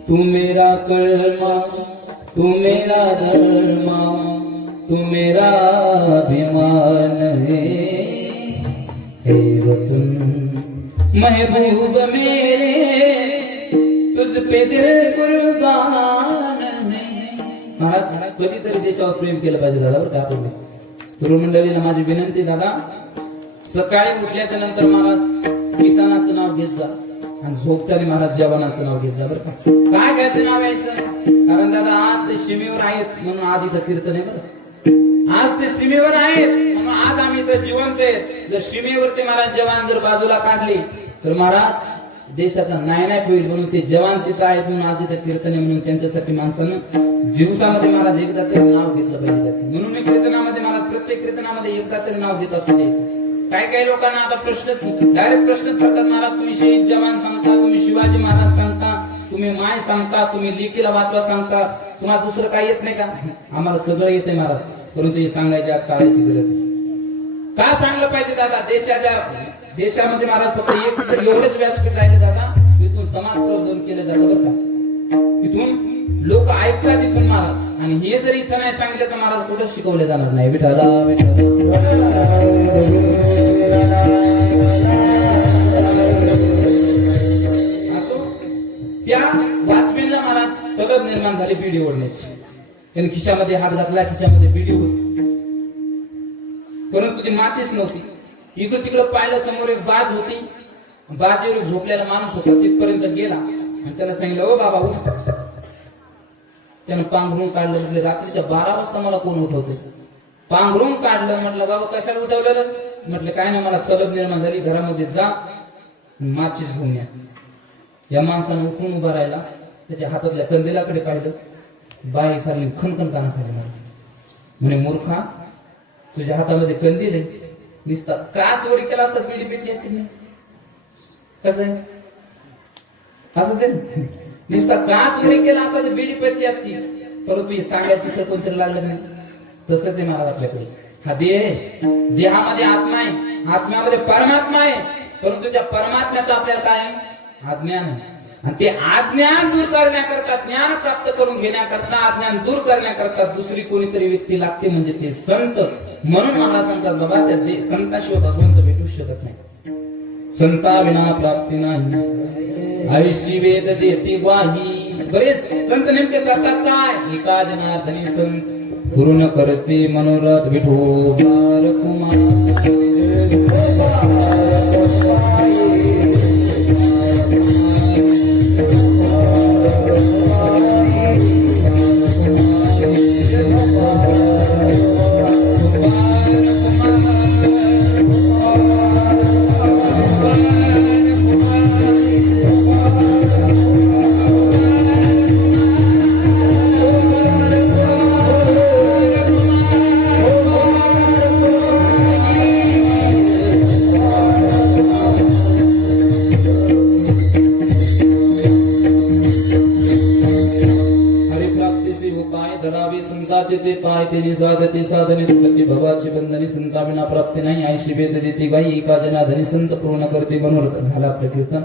तू मेरा कलमा, तू मेरा धर्मा, तू मेरा अभिमान है. हे वतन महबूब मेरे, तुझ पे दिल कुर्बान है. महाराज कधीतरी देशावर प्रेम केलं पाहिजे दादा बरं का. आपण तरुण मंडळीला माझी विनंती दादा, सकाळी उठल्याच्या नंतर महाराज किसानाचं नाव घेत जा आणि झोपताना महाराज जवानाचं नाव घेत जा बरं का. काय घ्यायचं नाव यायचं, कारण दादा आज ते सीमेवर आहेत म्हणून आज इथं कीर्तन आहे बरं. आज ते सीमेवर आहेत म्हणून आज आम्ही इथं जिवंत आहेत. जर सीमेवरती महाराज जवान जर बाजूला काढले तर महाराज देशाचा नायनाट होईल. म्हणून ते जवान तिथं आहेत म्हणून आज इथं कीर्तन आहे. म्हणून त्यांच्यासाठी माणसानं दिवसामध्ये महाराज एकदा तरी नाव घेतलं पाहिजे त्याचं. म्हणून मी कीर्तनामध्ये महाराज प्रत्येक कीर्तनामध्ये एकदा तरी नाव घेत असतो द्यायचं. काही लोकांना आता डायरेक्ट प्रश्नच करतात, महाराज तुम्ही शहीद जवान सांगता, तुम्ही शिवाजी महाराज सांगता, तुम्ही माय सांगता, तुम्ही लेकीला वाचवा सांगता, तुम्हाला दुसरं काही येत नाही का? आम्हाला सगळं येते महाराज, परंतु हे सांगायची आज काळाची गरज. का सांगलं पाहिजे दादा? देशामध्ये महाराज फक्त एक एवढेच व्यासपीठ राहिले दादा, इथून समाज प्रबोधन केलं जातं बरं का. इथून लोक ऐकतात इथून महाराज, आणि हे जर इथं नाही सांगितलं तर मला कुठं शिकवले जाणार नाही. विठाला विठाला असो. त्या वाचमेनला मला तलब निर्माण झाली बिडी ओढण्याची. त्याने खिशामध्ये हात घातला, खिशामध्ये बिडी होती, परंतु ती माचीच नव्हती. इकडं तिकडं पाहिलं, समोर एक बाज होती, बाजीवर एक झोपलेला माणूस होता. तिथपर्यंत गेला आणि त्याला सांगितलं, ओ बाबा उठ. त्यानं पांघरून काढलं. म्हटलं रात्रीच्या 12 वाजता मला कोण उठवते? पांघरून काढलं. म्हटलं बाबा कशाला उठवलेलं? म्हटलं काय नाही, मला तलब निर्माण झाली, घरामध्ये जा माचीस घेऊन या. या माणसानं उठून उभा राहिला, त्याच्या हातातल्या कंदिलाकडे पाहिलं. बाई सारली खणखण कानाखाली मारली. म्हणे मूर्खा, तुझ्या हातामध्ये कंदील आहे, निसता काच वरी केला असता पिढी पेटली असती नाही. कसं आहे? असंच आहे. निसता काच वरी केला असता तर बिडी पेटली असती, परंतु हे सांगायचं तिसरं कोणतरी लागलं नाही. तसंच आहे मला आपल्याकडे. हा देह आहे, देहामध्ये आत्मा आहे, आत्म्यामध्ये परमात्मा आहे, परंतु त्या परमात्म्याचं आपल्याला काय आहे? अज्ञान आहे. आणि ते अज्ञान दूर करण्याकरता, ज्ञान प्राप्त करून घेण्याकरता, अज्ञान दूर करण्याकरता दुसरी कोणीतरी व्यक्ती लागते, म्हणजे ते संत. म्हणून मला सांगतात बाबा, त्या संताशिवाय भगवंत भेटू शकत नाही. संता विना प्राप्ती नाही, आयुष्य वेद देते ग्वाही. बरेच संत नेमके करतात काय? एका जनार्दनी संत पूर्ण करते मनोरथ विठोबार कुमार. ते पाय तेने साधते साधने तुलती भवाची बंधनी. संता विना प्राप्ती नाही, आयशी वेद देते बाई. एका जनाधनी संत पूर्ण करते मनोरथ. झालं आपलं कीर्तन.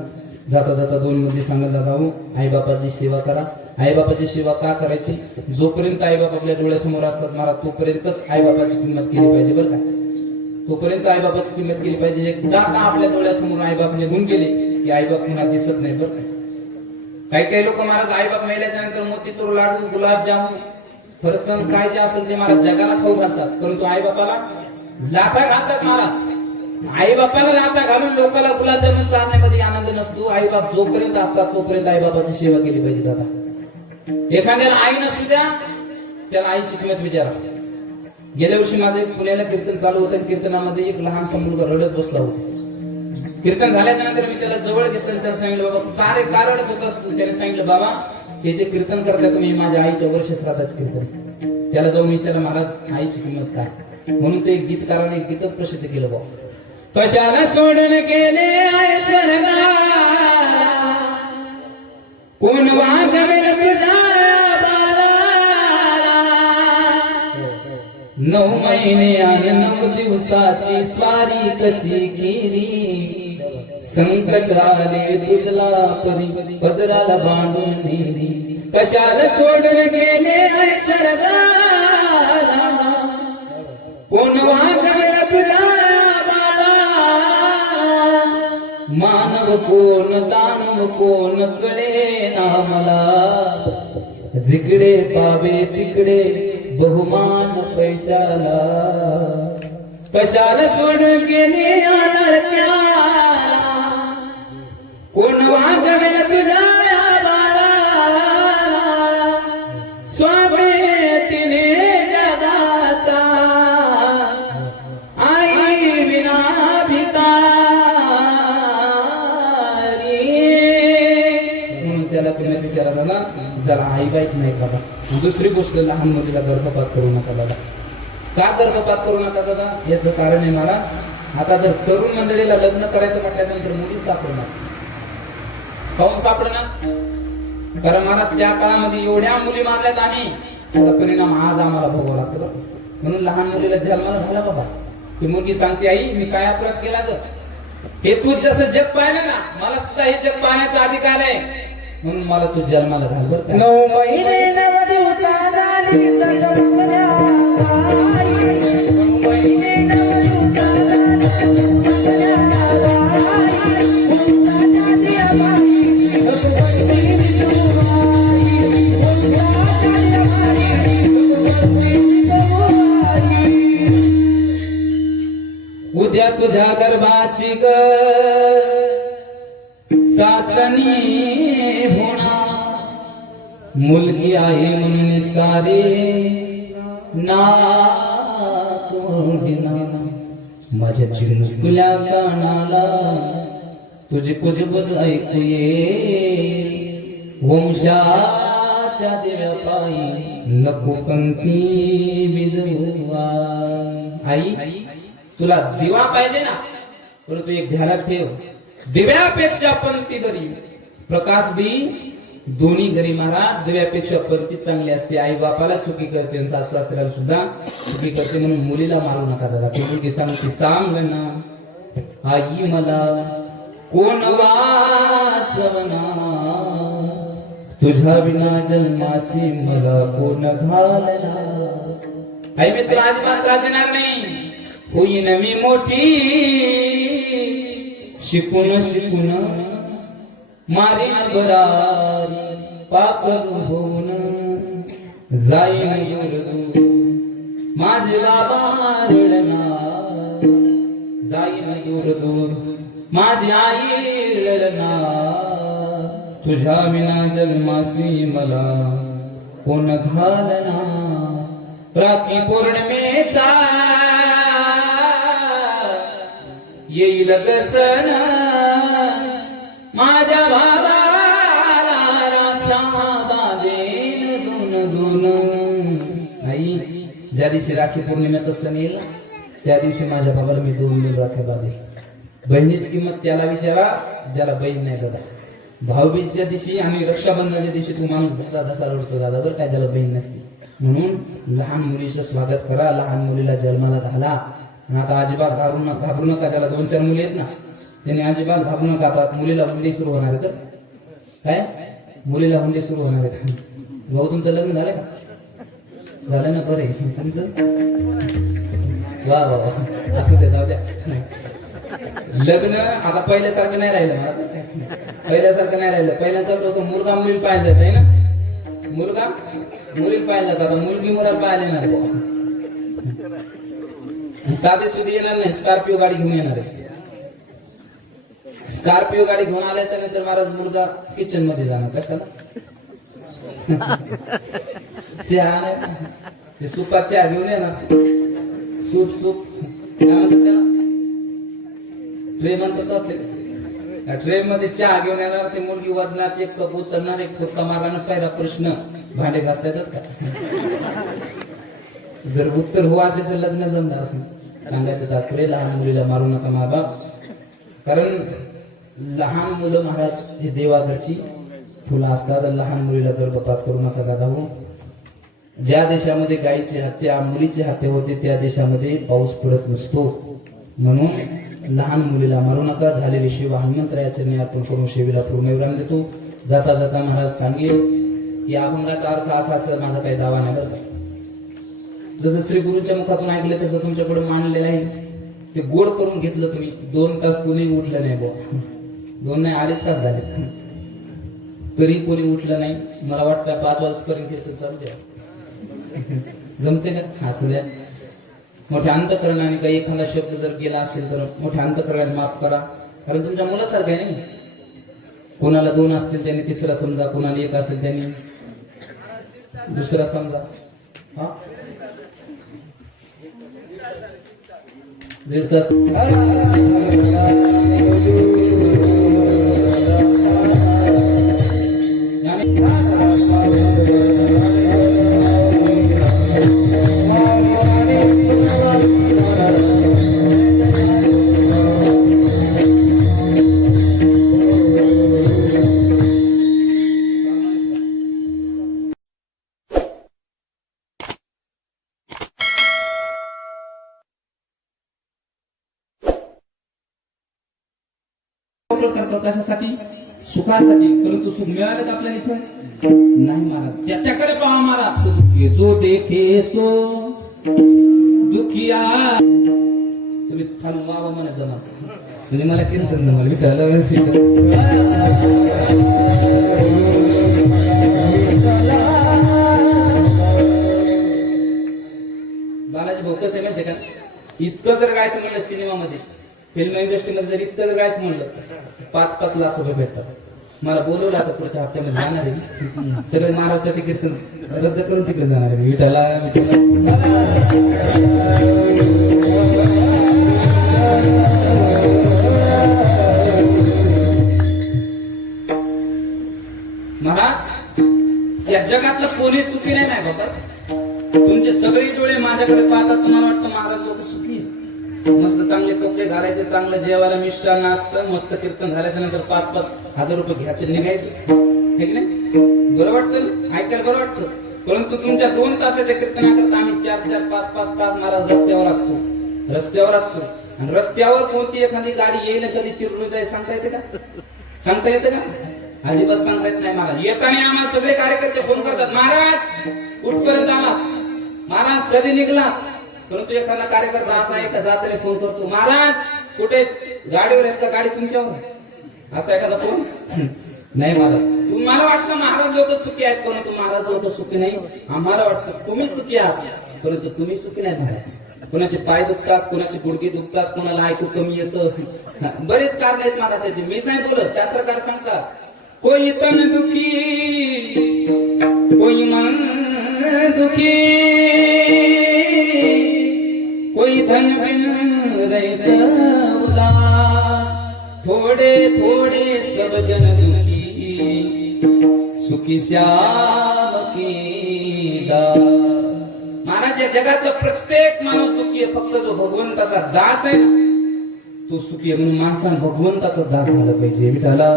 जाता जाता 2 मध्ये सांगत जात आहो, आई बापाची सेवा करा. आई बापाची सेवा का करायची? जोपर्यंत आई बाप आपल्या डोळ्यासमोर असतात मला, तोपर्यंतच आई बापाची किंमत केली पाहिजे बरं का. तोपर्यंत आई बापाची किंमत केली पाहिजे. एकदा का आपल्या डोळ्यासमोर आई बाप निघून गेले की आई बाप पुन्हा दिसत नाही बरं का. काही काही लोक महाराज आई बाप मेल्याच्या नंतर मोतीचूर लाडू, गुलाबजामुन, फरसन काय जे असेल ते मला जगाला खाऊ घालतात, परंतु आई बापाला लाथा घालतात महाराज. आई बापाला लाथा घालून लोकांना गुलाबजामुन चालण्यामध्ये आनंद नसतो. आई बाप जोपर्यंत असतात तोपर्यंत आई बापाची सेवा केली पाहिजे. दादा एखाद्याला आई नसू द्या, त्याला आईची किंमत विचारा. गेल्या वर्षी माझं एक पुण्याला कीर्तन चालू होतं. कीर्तनामध्ये एक लहानसा मुलगा रडत बसला होता. कीर्तन झाल्याच्या नंतर मी त्याला जवळ घेतलं, त्याला सांगितलं बाबा का रडत होतास? त्याने सांगितलं बाबा हे जे कीर्तन करता तुम्ही माझ्या आईच्या वर्षश्राद्धाचं कीर्तन. त्याला जाऊन विचारलं महाराज आईची किंमत काय? म्हणून तो एक गीतकाराने एक गीतच प्रसिद्ध केलं बाबा. कशाला सोडून गेले आई स्वर्गा, कोण वागवेल तुझ्या बाळाला. 9 महिने आणि 9 दिवसाची स्वारी कशी केली. संकट आले तुझला परी, पदराला बांधून नेली. कशाला सोडून गेले आई स्वर्गाला, कोण वागवेल तुझ्या बाळाला. मानव कोण दानव कोण कळे ना मला. जिकडे पावे तिकडे बहुमान पैशाला. कशाला सोडून गेले आनळत्या, कोण वागवेल तुझ्या बाळाला. स्वामी तिने जगाचा, आई विना भिकारी. म्हणून त्याला किंमत विचारा दादा, जरा आई बाईक नाही का. दुसरी गोष्ट, लहान मुलीला गर्भपात करू नका दादा. का गर्भपात करू नका दादा? याचं कारण आहे मला, आता जर तरुण मंडळीला लग्न करायचं म्हटल्यानंतर मुली सापडणार. काऊन सापडणार? कारण मला त्या काळामध्ये एवढ्या मुली मारल्यात आम्ही, त्याचा परिणाम आज आम्हाला भोगावा लागतो. म्हणून लहान मुलीला जन्माला झाला बाबा, ती मुलगी सांगते आई मी काय अपराध केला ग? हे तू जसं जग पाहिलं ना, मला सुद्धा हे जग पाहण्याचा अधिकार आहे, म्हणून मला तू जन्माला घाल. 9 महिने 9 दिवसात आली उद्या तुझ्या गर्भाची ग सासणी होणार मुलगी आहे म्हणून सारे नाक घेणार माझ्या चिमुकल्या कानाला तुझी कुजबुज ऐकू ये वंशाच्या दिव्या पायी नको कंती विजवा आई तुला दिवा पाहिजे ना परंतु एक ध्यानात ठेव दिव्यापेक्षा पंक्ती बरी प्रकाश दी दोन्ही घरी महाराज दिव्यापेक्षा पंक्ती चांगली असते आई बापाला सुखी करते आणि सासू सासऱ्याला सुद्धा सुखी करते म्हणून मुलीला मारू नका दादा ती मुलगी सांगते सांग ना आई मला कोण वाचवना तुझ्या विना जन्मासी मला कोण घालना आई मी तुला अजिबात त्रास देणार नाही होईन मी मोठी शिकून शिकून मारीन बरारी पाकर होऊन जाईन दूर माझे बाबा रडणार जाईन दूर माझी आई रडणार तुझ्या विना जन्मासी मला कोण घालणार राखी पौर्णिमेचा येईल गसन माझ्या भावाला राख्या बांधेन दोन आई ज्या दिवशी राखी पौर्णिमेचा सण येईल त्या दिवशी माझ्या भावाला मी 2 राख्या बांधेल बहिणीची किंमत त्याला विचारा ज्याला बहीण नाही दादा भाऊबीजच्या दिवशी आणि रक्षाबंधनाच्या दिवशी तू माणूस धसा धसा रडतो दादा बरं काय त्याला बहीण नसते म्हणून लहान मुलीचं स्वागत करा लहान मुलीला जन्माला घाला आता अजिबात घाबरू नका त्याला 2-4 मुली आहेत ना त्यांनी अजिबात घाबरू नका आता मुलीला हुंडी सुरू होणार आहे तर काय मुलीला हुंडी सुरू होणार आहे भाऊ तुमचं लग्न झालं का झालं ना बरे तुमचं वा वा वा असू दे जाऊ द्या लग्न आता पहिल्यासारखं नाही राहिलं मला पहिल्यासारखं नाही राहिलं पहिल्याच होतं मुलगा मुली पाहायला जात आहे ना मुलगा मुली पाहायला जातात आता मुलगी मुलाला पाहायला येणार साधे सुधी येणार नाही स्कॉर्पिओ गाडी घेऊन येणार आहे स्कॉर्पिओ गाडी घेऊन आल्याच्या नंतर महाराज मुलगा किचन मध्ये जाणार कशाला चहा नाही ते सुपा चहा घेऊन येणार सूप सूप काय म्हणतात त्याला ट्रे म्हणतात आपले ट्रे मध्ये चहा घेऊन येणार ते मुलगी वाजणार एक कप उचलणार एक फुटका मारणार पहिला प्रश्न भांडे घासता येतात का जर उत्तर हो असेल तर लग्न जमणार सांगायचं तात्पर्य लहान मुलीला मारू नका मा बाप कारण लहान मुलं महाराज हे देवाघरची फुलं असतात लहान मुलीला गर्भपात करू नका दादा हो ज्या देशामध्ये गायीची हत्या मुलीची हत्या होते त्या देशामध्ये पाऊस पडत नसतो म्हणून लहान मुलीला मारू नका झालेली शिव हनुमंतरायाचे आपण करून शेवीला पूर्णविराम देतो जाता जाता महाराज सांगेल की अभंगाचा अर्थ असा असं माझा काही दावा नाही बरं जसं श्री गुरुच्या मुखातून ऐकलं तसं तुमच्याकडे मांडलेलं आहे ते गोड करून घेतलं तुम्ही 2 तास कोणी उठलं नाही बुवा 2 नाही 2.5 तास झाले तरी कोणी उठलं नाही मला वाटतं 5 वाजपर्यंत घेतलं चालू द्या जमते का असू द्या मोठ्या अंतकरणाने काही एखादा शब्द जर गेला असेल तर मोठ्या अंतकरणाने माफ करा कारण तुमच्या मुलासारखं आहे नाही कोणाला 2 असतील त्यांनी तिसरा समजा कोणाला 1 असेल त्यांनी दुसरा समजा हा 1.5 तास करतो कशासाठी सुखासाठी, परंतु सुख मिळालं का आपल्याला इथं? नाही महाराज. ज्याच्याकडे पहा महाराज तो दुःखी आहे. जो देखे सो दुखिया. तुम्ही खालून वावा म्हणत जमा म्हणजे मला कीर्तन जमलं विठायला बालाजी भाऊ कसं आहे माहितीये का, इतकं जर गायचं म्हणलं सिनेमामध्ये, फिल्म इंडस्ट्रीमध्ये जर इतकं जर गायचं म्हणलं 5-5 लाख रुपये भेटतात. मला बोलवलं आता पुढच्या हप्त्यामध्ये जाणार आहे. सगळे महाराष्ट्राचे कीर्तन रद्द करून तिकडे जाणार आहे. विठाला महाराज, या जगातलं कोणी सुखी नाही नाही बाबा. तुमचे सगळे डोळे माझ्याकडे पाहतात, तुम्हाला वाटतं महाराज लोक सुखी आहेत. मस्त चांगले कपडे घालायचे, चांगलं जेवायला मिष्टान्न असतं, मस्त कीर्तन झाल्याच्या नंतर 5-5 हजार रुपये घ्यायचे, निघायचे. हे की नाही? बरं वाटतं ना, ऐकायला बरं वाटतं. परंतु तुमच्या 2 तासाच्या कीर्तनाकरता आम्ही 4-4, 5-5 तास महाराज रस्त्यावर असतो. आणि रस्त्यावर कोणती एखादी गाडी येईल कधी चिरलू जाईल सांगता येते का? सांगता येते का? अजिबात सांगता येत नाही महाराज. येताना आम्हाला सगळे कार्यकर्ते फोन करतात, महाराज कुठपर्यंत आलात, महाराज कधी निघला. परंतु एखादा कार्यकर्ता असा आहे का जाताना फोन करतो, महाराज कुठे गाडीवर आहेत का, गाडी तुमच्यावर, असा एखादा फोन नाही महाराज. तुम्हाला वाटतं महाराज लोक सुखी आहेत, परंतु महाराज लोक सुखी नाही. आम्हाला वाटतं तुम्ही सुखी आहात, परंतु तुम्ही सुखी नाही महाराज. कोणाचे पाय दुखतात, कोणाचे गुडघे दुखतात, कोणाला ऐकू कमी येतं, बरेच कारण आहेत मला त्याचे. मी नाही बोलत, शास्त्रकार सांगतात, कोई तन दुखी कोई मन दुखी कोई धन रहित उदास, थोडे थोडे सब जन दुखी सुखी श्याम की दास. महाराज, या जगातला प्रत्येक माणूस दुःखी आहे, फक्त जो भगवंताचा दास आहे ना तो सुखी आहे. म्हणून माणसानं भगवंताचा दास झाला पाहिजे. विठाला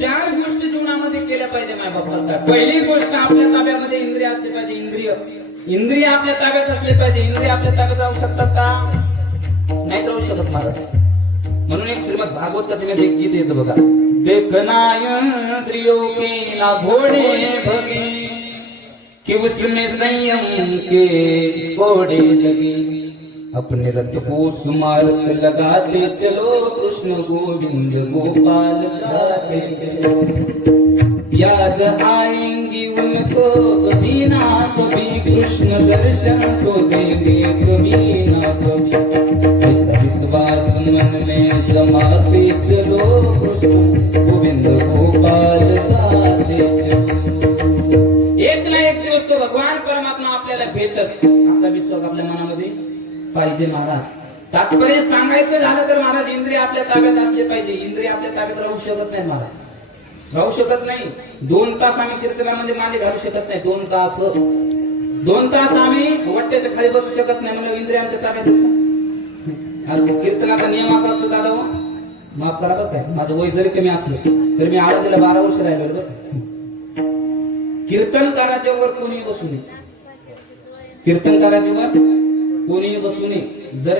चार गोष्टी जीवनामध्ये केल्या पाहिजे माय बापाला. पहिली गोष्ट, आपल्या ताब्यामध्ये इंद्रिय असले पाहिजे. इंद्रिय आपल्या ताब्यात असले पाहिजे. इंद्रिय आपल्या ताब्यात राहू शकतात का? नाही राहू शकत महाराज. म्हणून एक श्रीमद भागवत कथेमध्ये एक गीत येतं बघा, देखना इंद्रियों के ना घोड़े भगे कि उसमें संयम के घोड़े लगे, अपने रथ को सुमारत लगाते चलो, कृष्ण गोविंद गोपाल गाते चलो. याद आएंगी उनको कभी ना कभी, कृष्ण दर्शन तो देंगे कभी ना कभी. ऐसा विश्वास मन में जमाते चलो, कृष्ण गोविंद गोपाल गाते चलो. एक ना एक दिवस तो भगवान परमात्मा आपल्याला भेटत, असा विश्वास आपल्या मनामध्ये पाहिजे महाराज. तात्पर्य सांगायचं झालं तर महाराज, इंद्रिय आपल्या ताब्यात असले पाहिजे. इंद्रिय आपल्या ताब्यात राहू शकत नाही महाराज, राहू शकत नाही. 2 तास आम्ही कीर्तनामध्ये मागे घालू शकत नाही. 2 तास आम्ही वट्ट्याच्या खाली बसू शकत नाही. म्हणजे इंद्रिय आमच्या ताब्यात असतो. कीर्तनाचा नियम असा असतो दादा, माफ करा बरं काय, माझं वय जरी कमी असलं तरी मी आळंदीला 12 वर्ष राहिलो बरं. कीर्तनकाराच्या वर कोणी बसू नये. कीर्तनकाराच्या वर कोणी बसू नये. जर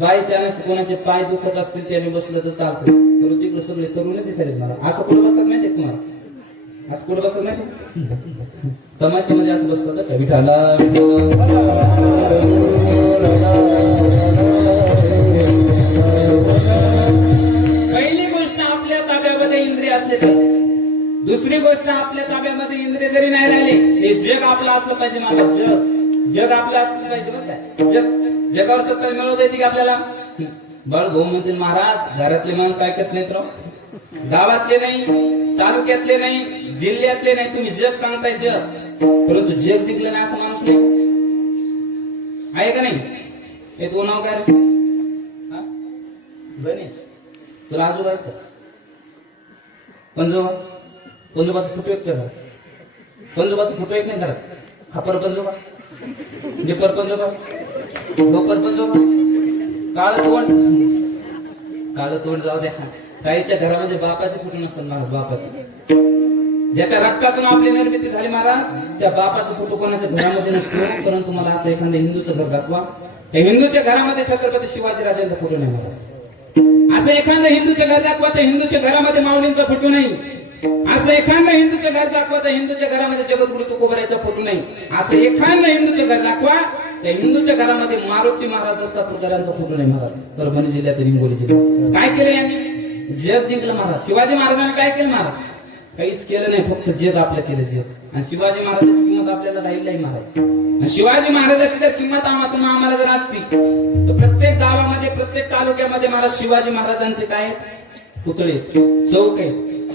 बाय चान्स कोणाचे पाय दुखत असतील त्याने बसलं तर चालतं. परंतु इकडे सगळे तरुण दिसायला मला असं कुठं बसतात माहिती तुम्हाला? असं कुठं बसतात माहिती? तमाशामध्ये असं बसतात का? विठाला पहिली गोष्ट, आपल्या ताब्यामध्ये इंद्रिय असले पाहिजे. दुसरी गोष्ट, आपल्या ताब्यामध्ये इंद्रिय जरी नाही राहिले, हे जग आपलं असलं पाहिजे. माझं जग आपलं असलं पाहिजे बरं काय. जगावर सत्ता मिळवता येते की आपल्याला? बळ भाऊ म्हणतील, महाराज घरातले माणसं ऐकत नाहीत राव, गावातले नाही, तालुक्यातले नाही, जिल्ह्यातले नाही, तुम्ही जग सांगताय जग, परंतु जग जिंकलं नाही असं माणूस नाही आहे का नाही? हे तो नाव काय रे? गणेश. तुला आजोबा आहेत का? पंजोबाचा फोटो एक घरात, पंजोबाचा फोटो एक नाही घरात. खापर पंजोबा, जिपर पंजोबा, डोकर पंजोबा, काळ तोंड जाऊ द्या. काहीच्या घरामध्ये बापाचे फोटो नसतात महाराज, बापाचे. ज्याच्या रक्तातून आपली निर्मिती झाली महाराज, त्या बापाचा फोटो कोणाच्या घरामध्ये नसतो. परंतु मला आता एखाद्या हिंदूचं घर दाखवा, त्या हिंदूच्या घरामध्ये छत्रपती शिवाजी राजांचा फोटो नाही महाराज. असं एखादं हिंदूचे घर दाखवा, त्या हिंदूच्या घरामध्ये माऊलींचा फोटो नाही. असं एखादं हिंदूचे घर दाखवा, त्या हिंदूच्या घरामध्ये जगद्गुरु तुकोबरायाचा फोटो नाही. असं एखादं हिंदूचे घर दाखवा, त्या हिंदूच्या घरामध्ये मारुती महाराज असतात, तुकारांचा फोटो नाही महाराज. परभणी जिल्ह्यात, हिंगोली जिल्ह्यात काय केलं यांनी? जग जिंकलं महाराज. शिवाजी महाराजांनी काय केलं महाराज? काहीच केलं नाही, फक्त जग आपलं केलं जग. आणि शिवाजी महाराजांची किंमत आपल्याला राहील नाही महाराज. आणि शिवाजी महाराजांची जर किंमत आम्हाला जर असती तर प्रत्येक गावामध्ये, प्रत्येक तालुक्यामध्ये मला शिवाजी महाराजांचे काय पुतळे, चौक आहे.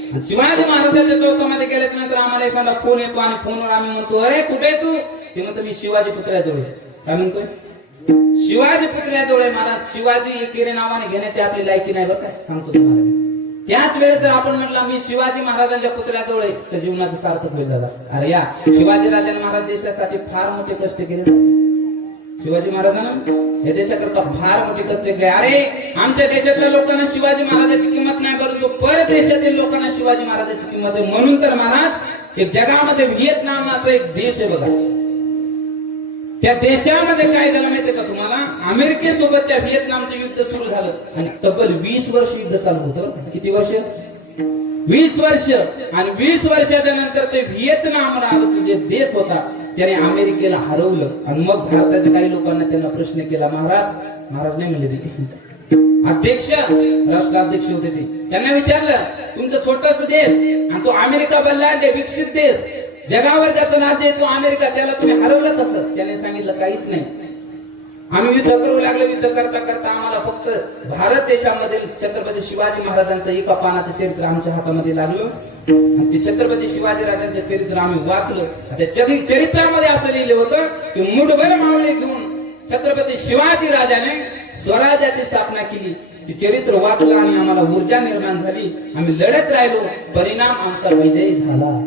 आणि शिवाजी महाराजांच्या चौकामध्ये गेल्याच्या नंतर आम्हाला एखादा फोन येतो आणि फोनवर आम्ही म्हणतो, अरे कुठे तू? ते म्हणतो मी शिवाजी पुतळ्याजवळ. काय म्हणतोय? शिवाजी पुतळ्याजवळ महाराज. शिवाजी एकेरी नावाने घेण्याची आपली लायकी नाही बरं काय, सांगतो तुम्हाला. त्याच वेळेस जर आपण म्हटलं मी शिवाजी महाराजांच्या पुतळ्याजवळ आहे, तर जीवनाचं सार्थक होईल दादा. अरे या शिवाजी राजांनी महाराज देशासाठी फार मोठे कष्ट केले. शिवाजी महाराजांना या देशाकरता फार मोठे कष्ट केले. अरे आमच्या देशातल्या लोकांना शिवाजी महाराजांची किंमत नाही, परंतु परदेशातील लोकांना शिवाजी महाराजांची किंमत आहे. म्हणून तर महाराज एक जगामध्ये व्हिएतनाम नावाचा एक देश आहे बघा. त्या देशामध्ये काय झालं माहितीये का तुम्हाला? अमेरिकेसोबत त्या व्हिएतनामचं युद्ध सुरू झालं आणि तब्बल 20 वर्ष युद्ध चालू होतं. किती वर्ष? 20 वर्ष. आणि 20 वर्षाच्या नंतर ते व्हिएतनाम नावाचा जे देश होता त्याने अमेरिकेला हरवलं. आणि मग भारताच्या काही लोकांना त्यांना प्रश्न केला, महाराज नाही म्हणले ते अध्यक्ष, राष्ट्राध्यक्ष होते ते, त्यांना विचारलं तुमचं छोटस देश आणि तो अमेरिका बनला विकसित देश, जगावर ज्याचं राज्य आहे तो अमेरिका, त्याला तुम्ही हरवलं कसं? त्याने सांगितलं काहीच नाही, आम्ही युद्ध करू लागलो. युद्ध करता करता आम्हाला फक्त भारत देशामधील छत्रपती शिवाजी महाराजांचं एका पानाचं चरित्र आमच्या हातामध्ये लागलं आणि ते छत्रपती शिवाजी राजांचे चरित्र आम्ही वाचलं. त्या चरित्रामध्ये असं लिहिलं होतं की मुठभर मावळे घेऊन छत्रपती शिवाजी राजाने स्वराज्याची स्थापना केली. ते चरित्र वाचलं आणि आम्हाला ऊर्जा निर्माण झाली. आम्ही लढत राहिलो, परिणाम आमचा विजयी झाला.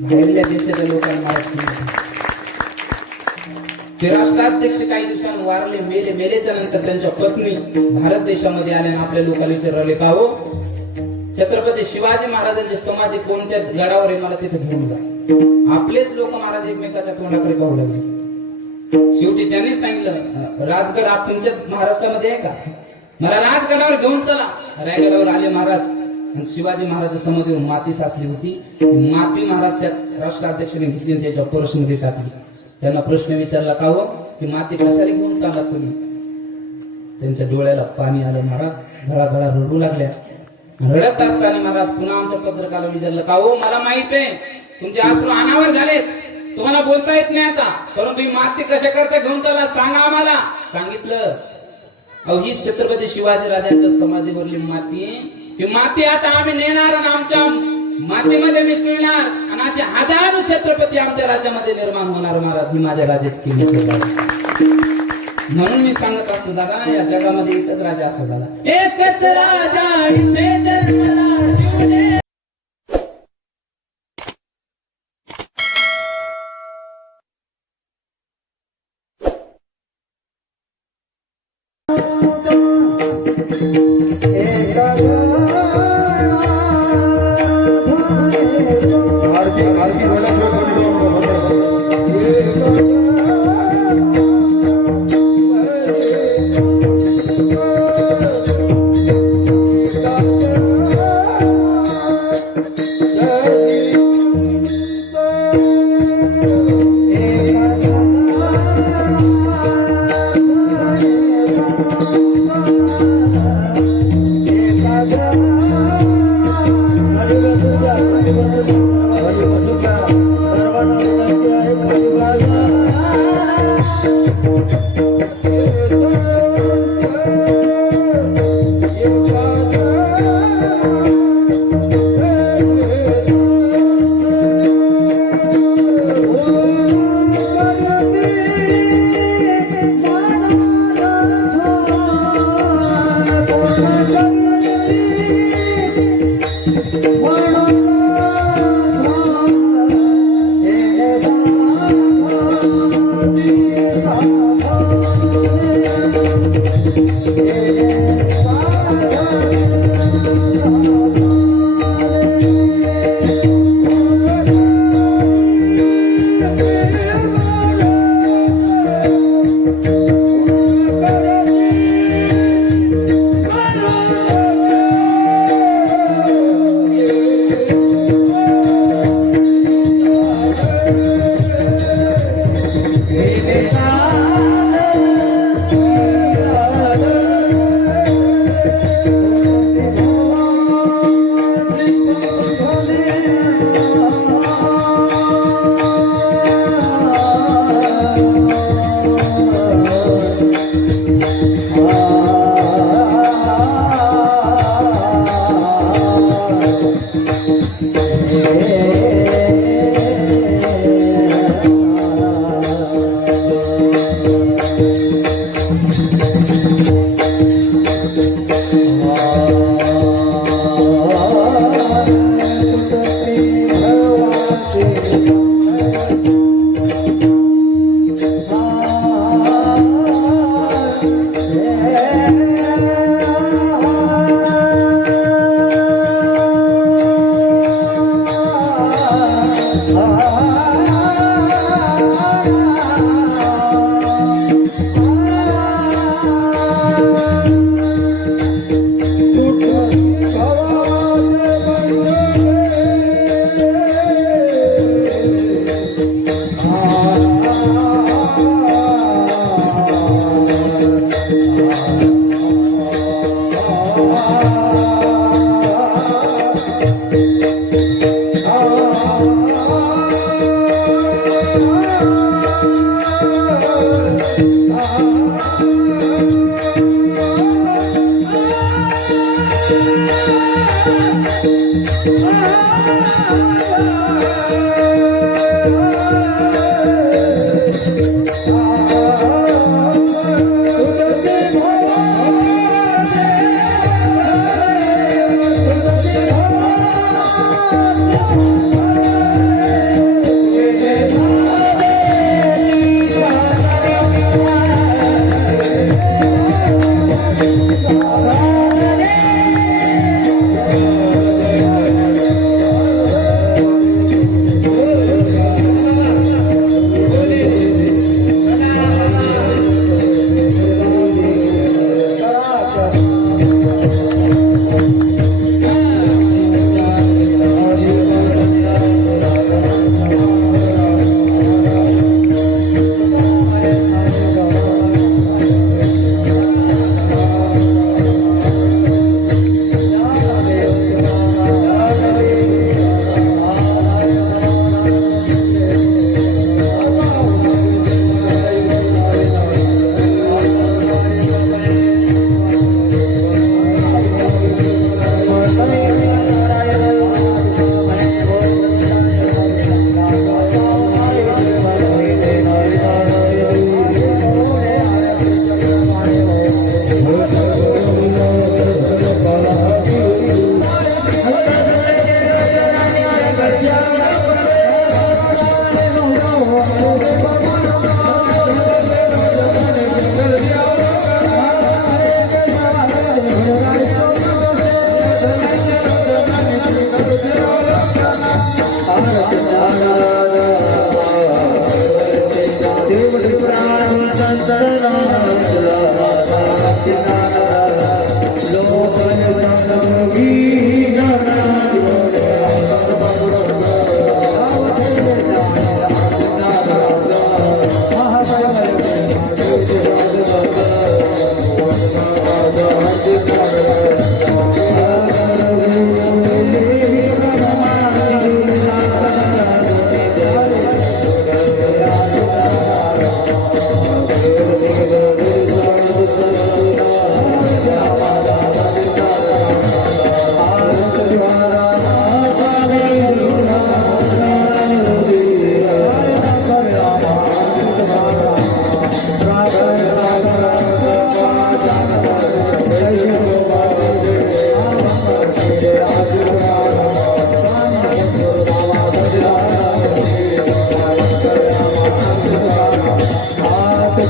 बाहेरल्या देशाच्या लोकांना ते राष्ट्राध्यक्ष काही दिवसांनी वारले, मेलेच्या नंतर त्यांच्या पत्नी भारत देशामध्ये आल्या. आपल्या लोकांना विचारले का हो छत्रपती शिवाजी महाराजांचे समाधी कोणत्या गडावर आहे, मला तिथे घेऊन जा. आपलेच लोक महाराज एकमेकाच्या तोंडाकडे पाहू लागले. शेवटी त्यांनी सांगितलं राजगड तुमच्या महाराष्ट्रामध्ये आहे का, मला राजगडावर घेऊन चला. रायगडावर आले महाराज आणि शिवाजी महाराज समाधीवर माती साचली होती. माती महाराज त्या राष्ट्राध्यक्षाने घेतली आणि त्याच्या पर्समध्ये टाकली. त्यांना प्रश्न विचारला का हो की माती कशाला घेऊन चाललात तुम्ही? त्यांच्या डोळ्याला पाणी आलं. महाराज घळाघळा रडू लागल्या. रडत असताना महाराज पुन्हा आमच्या पत्रकाला विचारलं का हो मला माहित आहे तुमचे अश्रू अनावर झालेत, तुम्हाला बोलता येत नाही आता, परंतु ही माती कशा करता घेऊन चालला सांगा आम्हाला. सांगितलं अहो ही छत्रपती शिवाजी राजांच्या समाधीवरली माती, ही माती आता आम्ही नेणार आणि आमच्या मातीमध्ये मिसळणार आणि असे हजारो छत्रपती आमच्या राज्यामध्ये निर्माण होणार. महाराज ही माझ्या राजाची किंमत आहे. म्हणून मी सांगत असतो दादा या जगामध्ये एकच राजा असा झाला, एकच राजा इथे जन्मला शिवने.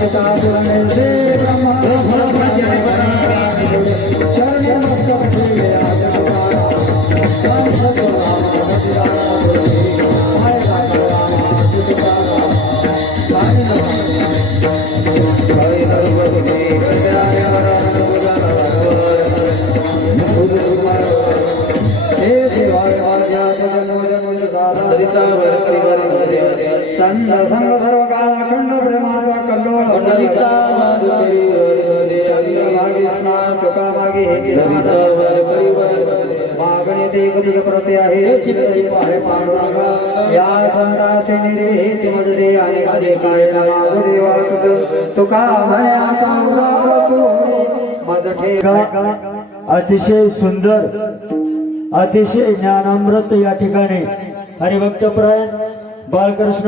पिता पुरणे से ब्रह्मा चरण नमस्कार श्री संत संग सर्व काळ अखंड प्रेमाचा कल्लोळ मागे स्नान तुका मागे हे चिन्ह मागणी ते कधीच प्रते आहे पाहे पांडुरंगा या संतासे निरे हेच मजरे आणि कधी काय मागू देवा तुका म्हणे आता उदार तू मज ठेवा. अतिशय सुंदर अतिशय ज्ञानामृत या ठिकाणी हरिभक्तपरायण बाळकृष्ण